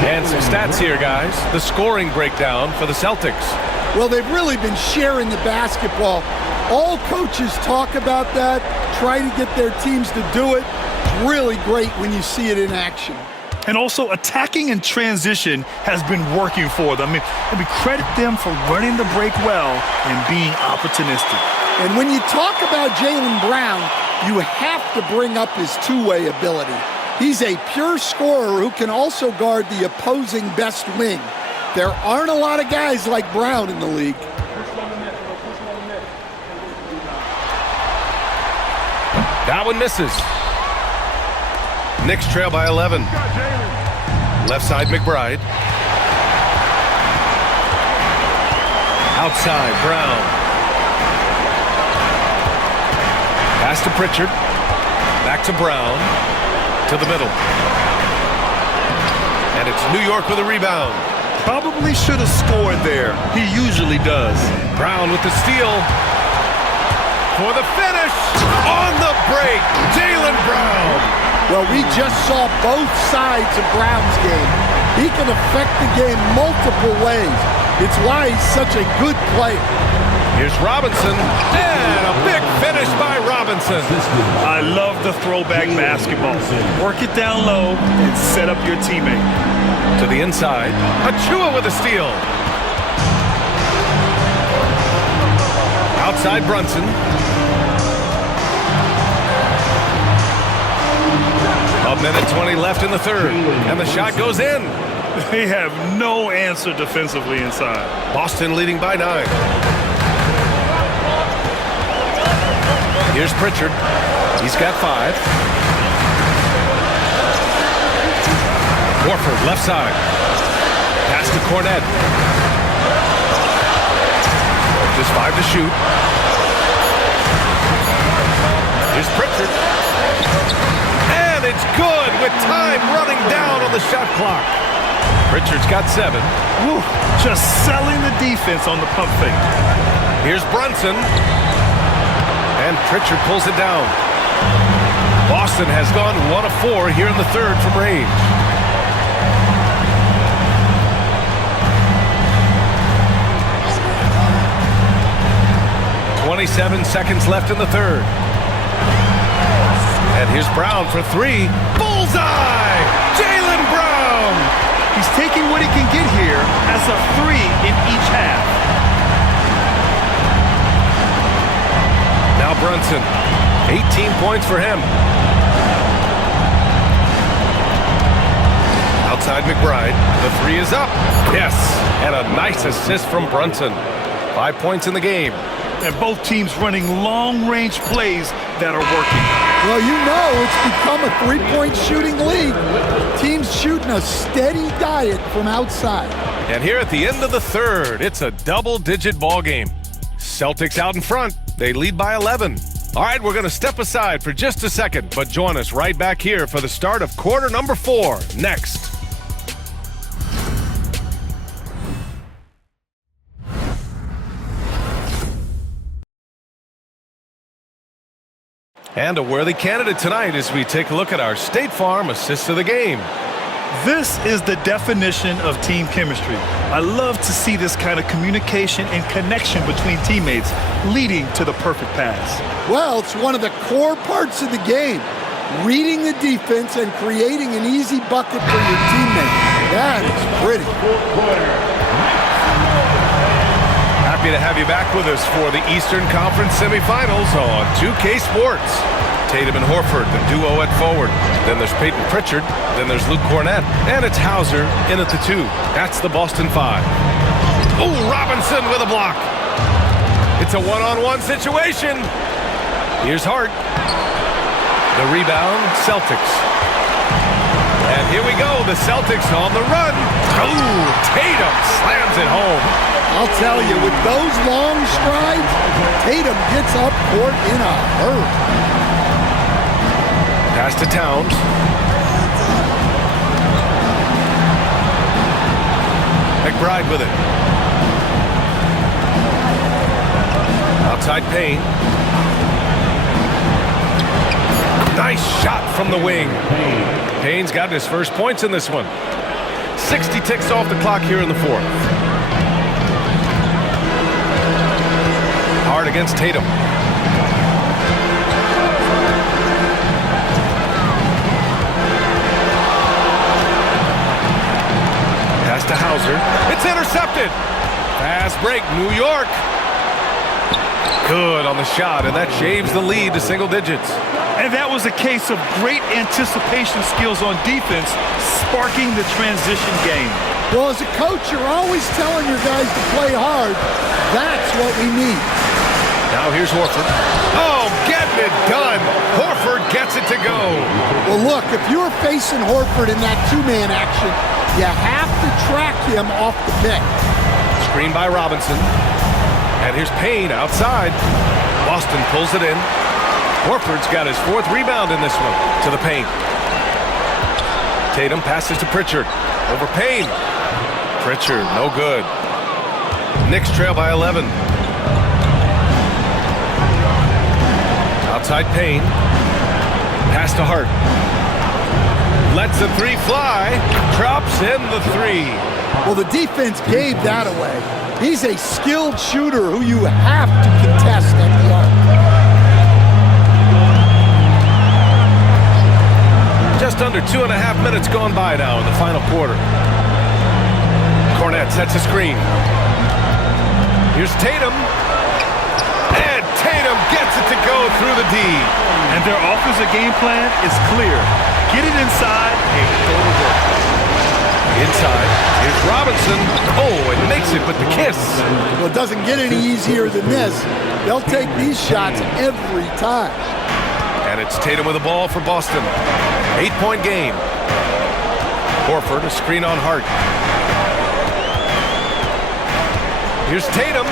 And some stats here, guys. The scoring breakdown for the Celtics. Well, they've really been sharing the basketball. All coaches talk about that, try to get their teams to do it. It's really great when you see it in action. And also, attacking in transition has been working for them. I mean, credit them for running the break well and being opportunistic. And when you talk about Jaylen Brown, you have to bring up his two-way ability. He's a pure scorer who can also guard the opposing best wing. There aren't a lot of guys like Brown in the league. That one misses. Knicks trail by 11. Left side, McBride. Outside, Brown. Pass to Pritchard. Back to Brown. To the middle. And it's New York with a rebound. Probably should have scored there. He usually does. Brown with the steal. For the finish. On the break, Jaylen Brown. Well, we just saw both sides of Brown's game. He can affect the game multiple ways. It's why he's such a good player. Here's Robinson, and a big finish by Robinson. I love the throwback basketball. Work it down low and set up your teammate. To the inside, Achua with a steal. Outside Brunson. A minute 20 left in the third, and the shot goes in. They have no answer defensively inside. Boston leading by 9. Here's Pritchard. He's got 5. Warford, left side. Pass to Cornet. Just 5 to shoot. Here's Pritchard. And it's good with time running down on the shot clock. Pritchard's got 7. Woo, just selling the defense on the pump fake. Here's Brunson. And Pritchard pulls it down. Boston has gone 1 of 4 here in the third from range. .27 seconds left in the third. And here's Brown for 3. Bullseye! Jaylen Brown! He's taking what he can get here as a 3 in each half. Now Brunson, 18 points for him. Outside McBride, the 3 is up. Yes, and a nice assist from Brunson. 5 points in the game. And both teams running long-range plays that are working. Well, you know it's become a three-point shooting league. Teams shooting a steady diet from outside. And here at the end of the third, it's a double-digit ball game. Celtics out in front. They lead by 11. All right, we're going to step aside for just a second, but join us right back here for the start of quarter number 4 next. And a worthy candidate tonight as we take a look at our State Farm Assist of the Game. This is the definition of team chemistry. I love to see this kind of communication and connection between teammates leading to the perfect pass. Well, it's one of the core parts of the game. Reading the defense and creating an easy bucket for your teammate. That is pretty. Happy to have you back with us for the Eastern Conference semifinals on 2K Sports. Tatum and Horford, the duo at forward. Then there's Peyton Pritchard. Then there's Luke Cornett. And it's Hauser in at the 2. That's the Boston 5. Oh, Robinson with a block. It's a one-on-one situation. Here's Hart. The rebound, Celtics. And here we go, the Celtics on the run. Oh, Tatum slams it home. I'll tell you, with those long strides, Tatum gets up court in a hurry. Pass to Towns. McBride with it. Outside Payne. Nice shot from the wing. Payne's got his first points in this one. 60 ticks off the clock here in the fourth. Hard against Tatum. Pass to Hauser. It's intercepted. Fast break, New York. Good on the shot, and that shaves the lead to single digits. And that was a case of great anticipation skills on defense, sparking the transition game. Well, as a coach, you're always telling your guys to play hard. That's what we need. Now here's Horford. Oh, getting it done. Horford gets it to go. Well, look, if you're facing Horford in that two-man action, you have to track him off the pick. Screen by Robinson. And here's Payne outside. Boston pulls it in. Horford's got his fourth rebound in this one to the paint. Tatum passes to Pritchard. Over Payne. Pritchard, no good. Knicks trail by 11. Outside Payne. Pass to Hart. Lets the three fly. Drops in the three. Well, the defense gave that away. He's a skilled shooter who you have to contest at the arc. Just under 2.5 minutes gone by now in the final quarter. Cornette sets a screen. Here's Tatum. And Tatum gets it to go through the D. And their offensive game plan is clear. Get it inside and go to work. Inside, here's Robinson. Oh, and makes it with the kiss. Well, it doesn't get any easier than this. They'll take these shots every time. And it's Tatum with the ball for Boston. 8-point game. Horford, a screen on Hart. Here's Tatum.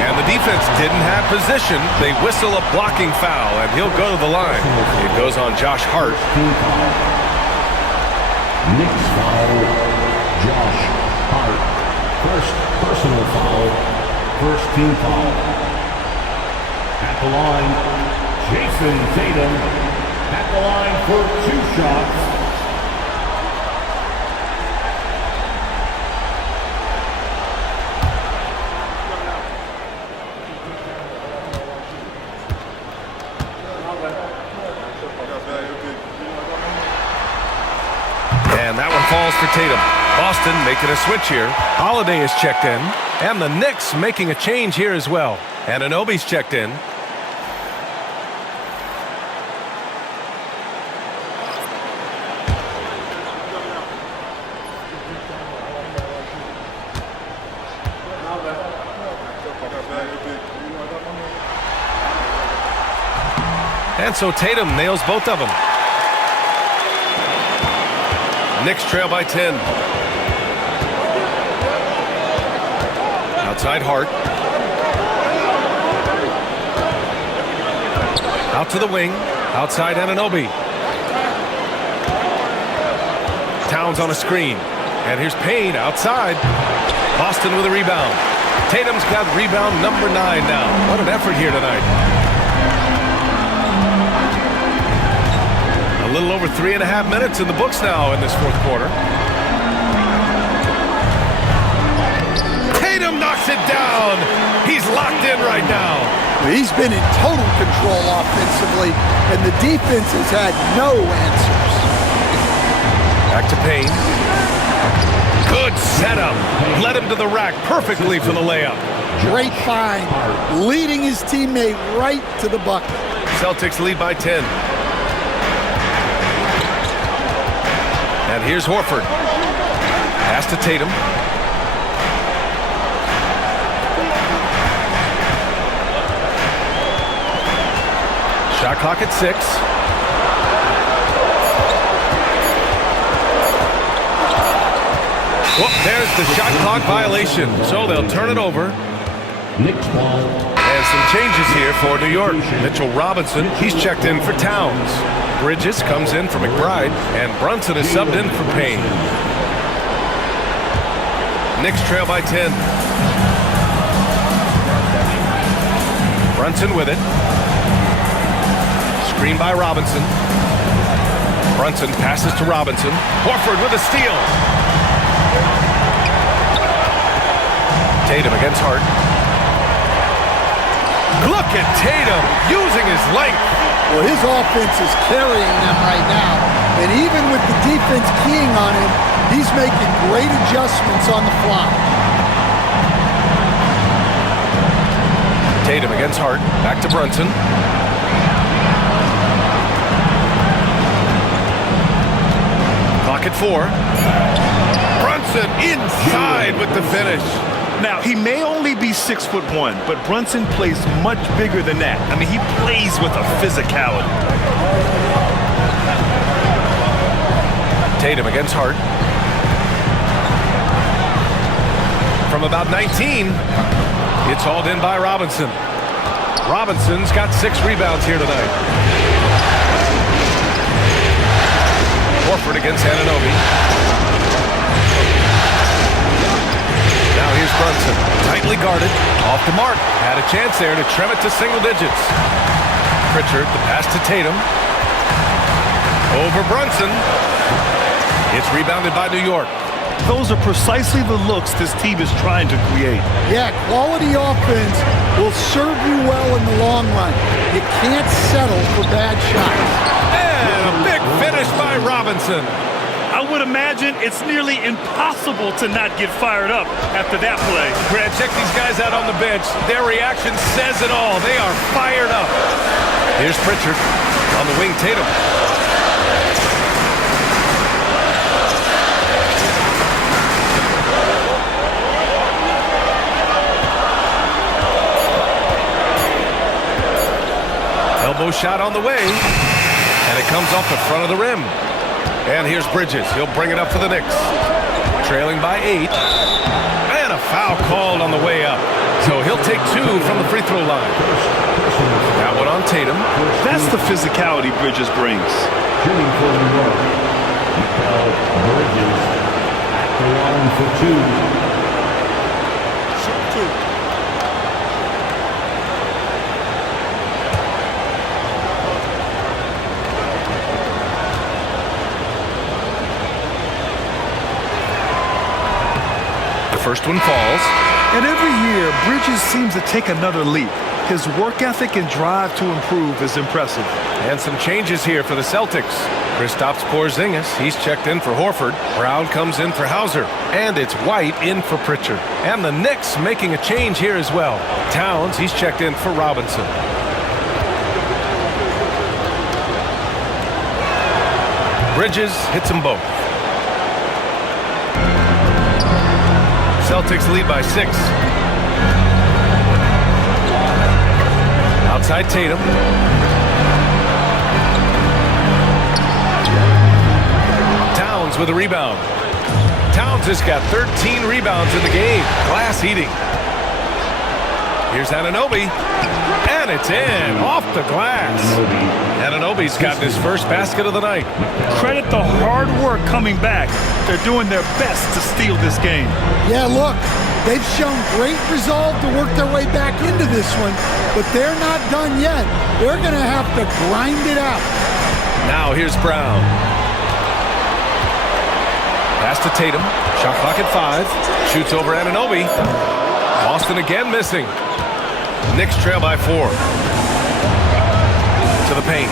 And the defense didn't have position. They whistle a blocking foul, and he'll go to the line. It goes on Josh Hart. Knicks foul, Josh Hart. First personal foul, first team foul. At the line, Jason Tatum. At the line for 2 shots. And that one falls for Tatum. Boston making a switch here. Holiday is checked in. And the Knicks making a change here as well. And Anunoby's checked in. And so Tatum nails both of them. Knicks trail by 10. Outside Hart. Out to the wing. Outside Anunoby. Towns on a screen. And here's Payne outside. Boston with a rebound. Tatum's got rebound number 9 now. What an effort here tonight. A little over 3.5 minutes in the books now in this fourth quarter. Tatum knocks it down. He's locked in right now. He's been in total control offensively, and the defense has had no answers. Back to Payne. Good setup. Led him to the rack perfectly for the layup. Great find, leading his teammate right to the bucket. Celtics lead by 10. And here's Horford. Pass to Tatum. Shot clock at 6. Whoop, there's the shot clock violation. So they'll turn it over. Knicks ball. And some changes here for New York. Mitchell Robinson, he's checked in for Towns. Bridges comes in for McBride, and Brunson is subbed in for Payne. Knicks trail by 10. Brunson with it. Screen by Robinson. Brunson passes to Robinson. Horford with a steal. Tatum against Hart. Look at Tatum using his length. Well, his offense is carrying them right now. And even with the defense keying on him, he's making great adjustments on the fly. Tatum against Hart. Back to Brunson. Clock at 4. Brunson inside with the finish. Now, he may only be 6'1", but Brunson plays much bigger than that. I mean, he plays with a physicality. Tatum against Hart. From about 19, it's hauled in by Robinson. Robinson's got 6 rebounds here tonight. Horford against Anunoby. Now here's Brunson, tightly guarded, off the mark. Had a chance there to trim it to single digits. Pritchard, the pass to Tatum. Over Brunson. It's rebounded by New York. Those are precisely the looks this team is trying to create. Yeah, quality offense will serve you well in the long run. You can't settle for bad shots. And a big finish by Robinson. I would imagine it's nearly impossible to not get fired up after that play. Grant, check these guys out on the bench. Their reaction says it all. They are fired up. Here's Pritchard on the wing. Tatum. Elbow shot on the way, and it comes off the front of the rim. And here's Bridges. He'll bring it up for the Knicks. Trailing by 8. And a foul called on the way up. So he'll take 2 from the free throw line. That one on Tatum. That's the physicality Bridges brings. Shooting for New York. Bridges at the line for 2. First one falls. And every year, Bridges seems to take another leap. His work ethic and drive to improve is impressive. And some changes here for the Celtics. Kristaps Porzingis, he's checked in for Horford. Brown comes in for Hauser. And it's White in for Pritchard. And the Knicks making a change here as well. Towns, he's checked in for Robinson. Bridges hits them both. Celtics lead by 6. Outside Tatum. Towns with a rebound. Towns has got 13 rebounds in the game. Glass eating. Here's Anunoby. And it's in. Off the glass. Anunoby's gotten his first basket of the night. Credit the hard work coming back. They're doing their best to steal this game. Yeah, look, they've shown great resolve to work their way back into this one, but they're not done yet. They're going to have to grind it out. Now here's Brown. Pass to Tatum. Shot clock at 5. Shoots over Anunoby. Boston again missing. Knicks trail by 4. To the paint.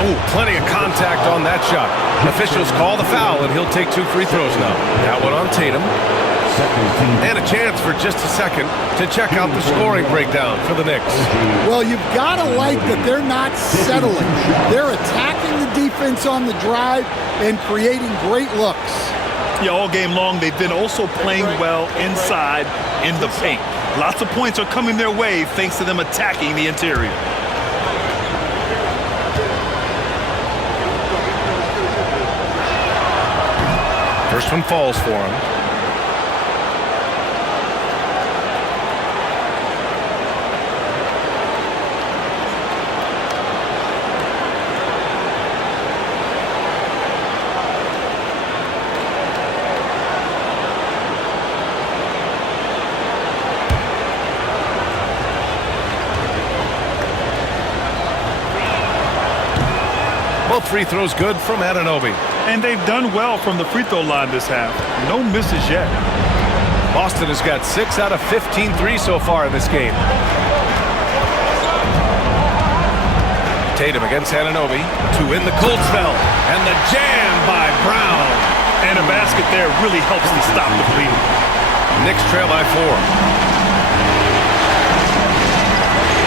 Oh, plenty of contact on that shot. Officials call the foul, and he'll take 2 free throws now. That one on Tatum. And a chance for just a second to check out the scoring breakdown for the Knicks. Well, you've got to like that they're not settling. They're attacking the defense on the drive and creating great looks. Yeah, all game long, they've been also playing well inside in the paint. Lots of points are coming their way thanks to them attacking the interior. First one falls for him. Both free throws good from Anunoby. And they've done well from the free throw line this half. No misses yet. Boston has got 6 out of 15 threes so far in this game. Tatum against Anunoby to win the cold spell. And the jam by Brown. And a basket there really helps to stop the bleeding. Knicks trail by 4.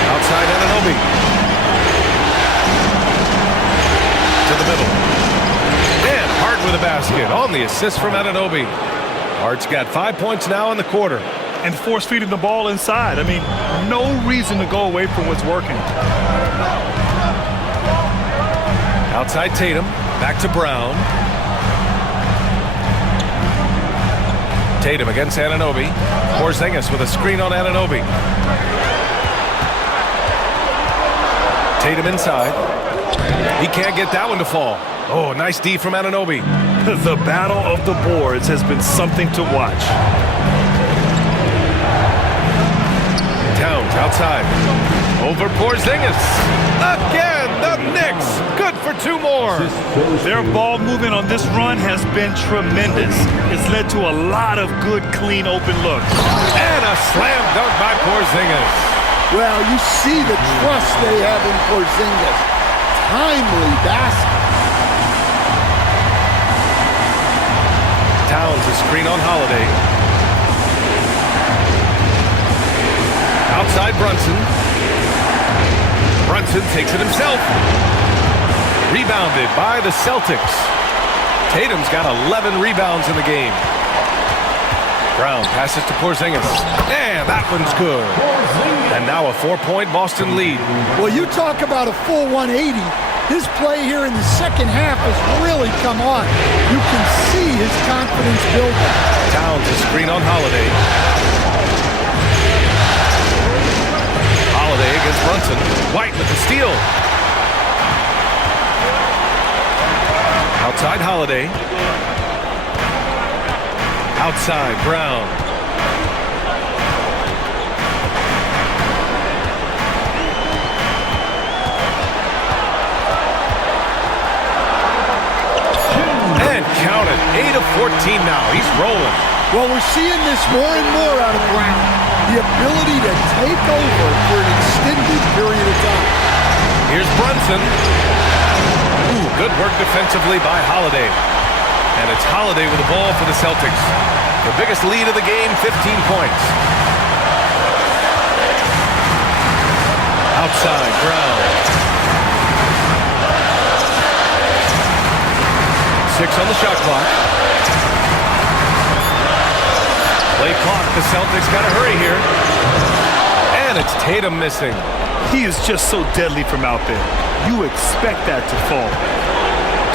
Outside Anunoby. To the middle. And Hart with a basket on the assist from Anunoby. Hart's got 5 points now in the quarter. And force feeding the ball inside. I mean, no reason to go away from what's working. Outside Tatum. Back to Brown. Tatum against Anunoby. Porzingis with a screen on Anunoby. Tatum inside. He can't get that one to fall. Oh, nice D from Anunoby. The battle of the boards has been something to watch. Towns outside. Over Porzingis. Again, the Knicks. Good for 2 more. Their ball movement on this run has been tremendous. It's led to a lot of good, clean, open looks. And a slam dunk by Porzingis. Well, you see the trust they have in Porzingis. Timely basket. Towns a screen on Holiday. Outside Brunson. Brunson takes it himself. Rebounded by the Celtics. Tatum's got 11 rebounds in the game. Brown passes to Porzingis. And that one's good. And now a 4-point Boston lead. Well, you talk about a full 180. His play here in the second half has really come on. You can see his confidence building. Towns a screen on Holiday. Holiday against Brunson. White with the steal. Outside Holiday. Outside Brown. And count it. 8 of 14 now. He's rolling. Well, we're seeing this more and more out of Brown. The ability to take over for an extended period of time. Here's Brunson. Ooh, good work defensively by Holiday. And it's Holiday with the ball for the Celtics. The biggest lead of the game, 15 points. Outside, Brown. 6 on the shot clock. Play clock, the Celtics got to hurry here. And it's Tatum missing. He is just so deadly from out there. You expect that to fall.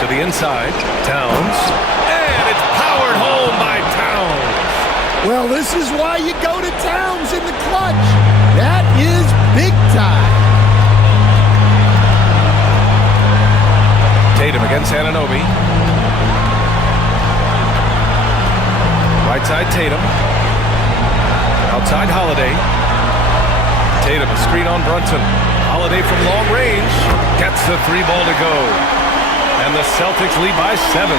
To the inside, Towns. And it's powered home by Towns. Well, this is why you go to Towns in the clutch. That is big time. Tatum against Anunoby. Right side, Tatum. Outside, Holiday. Tatum, a screen on Brunson. Holiday from long range. Gets the 3 ball to go. And the Celtics lead by 7.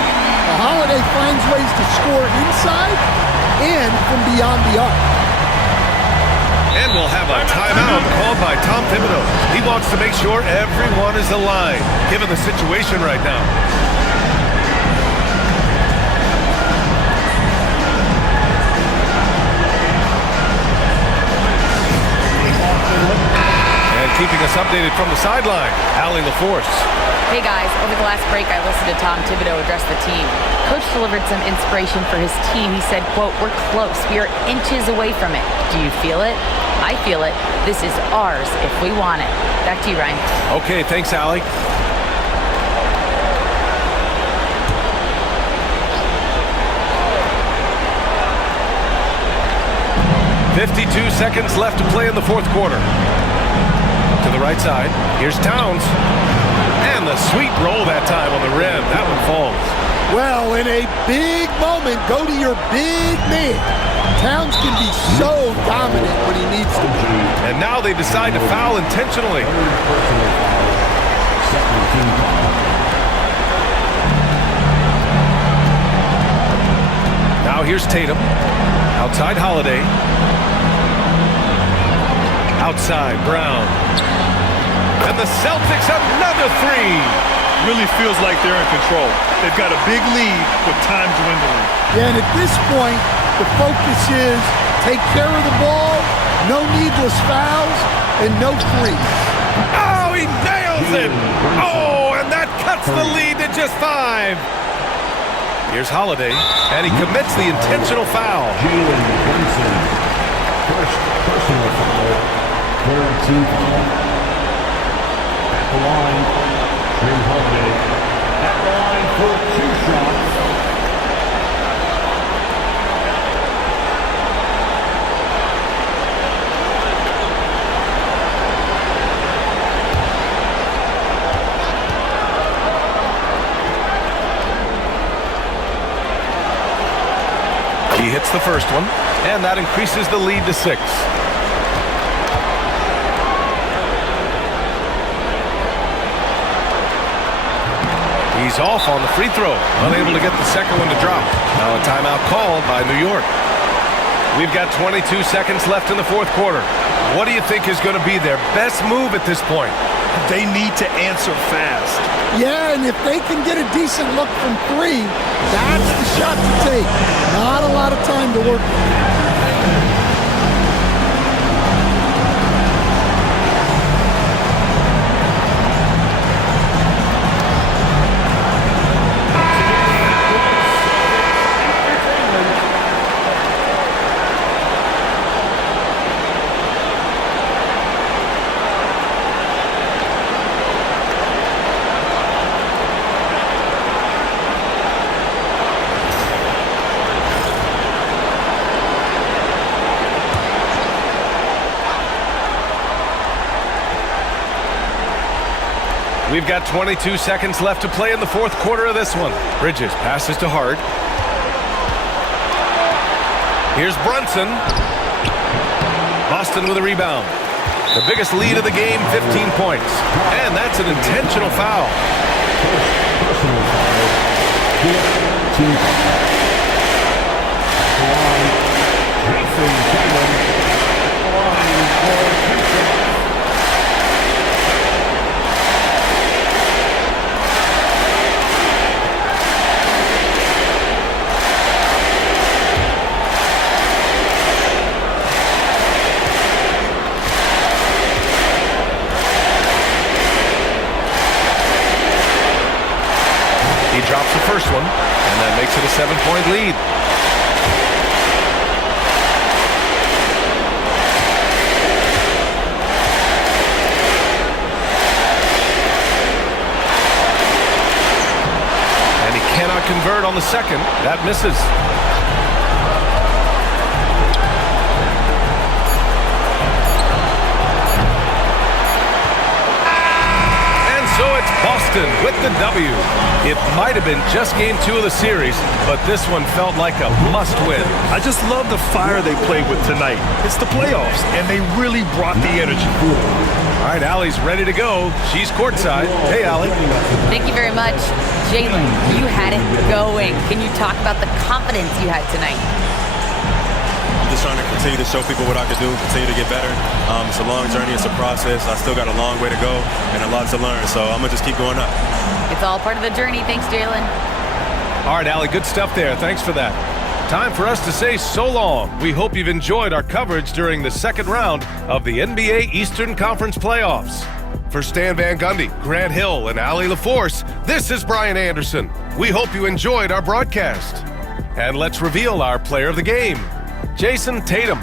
Holiday finds ways to score inside and from beyond the arc. And we'll have a timeout called by Tom Thibodeau. He wants to make sure everyone is aligned, given the situation right now. And keeping us updated from the sideline, Allie LaForce. Hey guys, over the last break I listened to Tom Thibodeau address the team. Coach delivered some inspiration for his team. He said, quote, "We're close. We are inches away from it. Do you feel it? I feel it. This is ours if we want it." Back to you, Ryan. Okay, thanks, Allie. "52 seconds left to play in the fourth quarter." To the right side, here's Towns. And the sweet roll that time on the rim. That one falls. Well, in a big moment, go to your big man. Towns can be so dominant when he needs to be. And now they decide to foul intentionally. Now here's Tatum. Outside Holiday. Outside Brown. And the Celtics another three. Really feels like they're in control. They've got a big lead with time dwindling. Yeah, and at this point, the focus is take care of the ball, no needless fouls, and no threes. Oh, he nails it! Oh, and that cuts the lead to just 5. Here's Holiday, and he commits the intentional foul. Jalen Brunson, first personal foul, third team foul. At the line, Drew Holiday. At the line for 2 shots. He hits the first one, and that increases the lead to 6. He's off on the free throw, unable to get the second one to drop. Now a timeout called by New York. We've got 22 seconds left in the fourth quarter. What do you think is going to be their best move at this point? They need to answer fast. Yeah, and if they can get a decent look from 3, that's the shot to take. Not a lot of time to work with. We've got 22 seconds left to play in the fourth quarter of this one. Bridges passes to Hart. Here's Brunson. Boston with a rebound. The biggest lead of the game, 15 points. And that's an intentional foul. Personal foul. Team foul. Jason Tatum. Line for 2 shots. He drops the first one, and that makes it a 7-point lead. And he cannot convert on the second. That misses. So it's Boston with the W. It might have been just game 2 of the series, but this one felt like a must-win. I just love the fire they played with tonight. It's the playoffs, and they really brought the energy. All right, Allie's ready to go. She's courtside. Hey, Allie. Thank you very much. Jalen, you had it going. Can you talk about the confidence you had tonight? I'm just trying to continue to show people what I can do, continue to get better. It's a long journey, it's a process. I still got a long way to go and a lot to learn, so I'm going to just keep going up. It's all part of the journey. Thanks, Jalen. All right, Allie, good stuff there. Thanks for that. Time for us to say so long. We hope you've enjoyed our coverage during the second round of the NBA Eastern Conference Playoffs. For Stan Van Gundy, Grant Hill, and Allie LaForce, this is Brian Anderson. We hope you enjoyed our broadcast. And let's reveal our player of the game. Jason Tatum.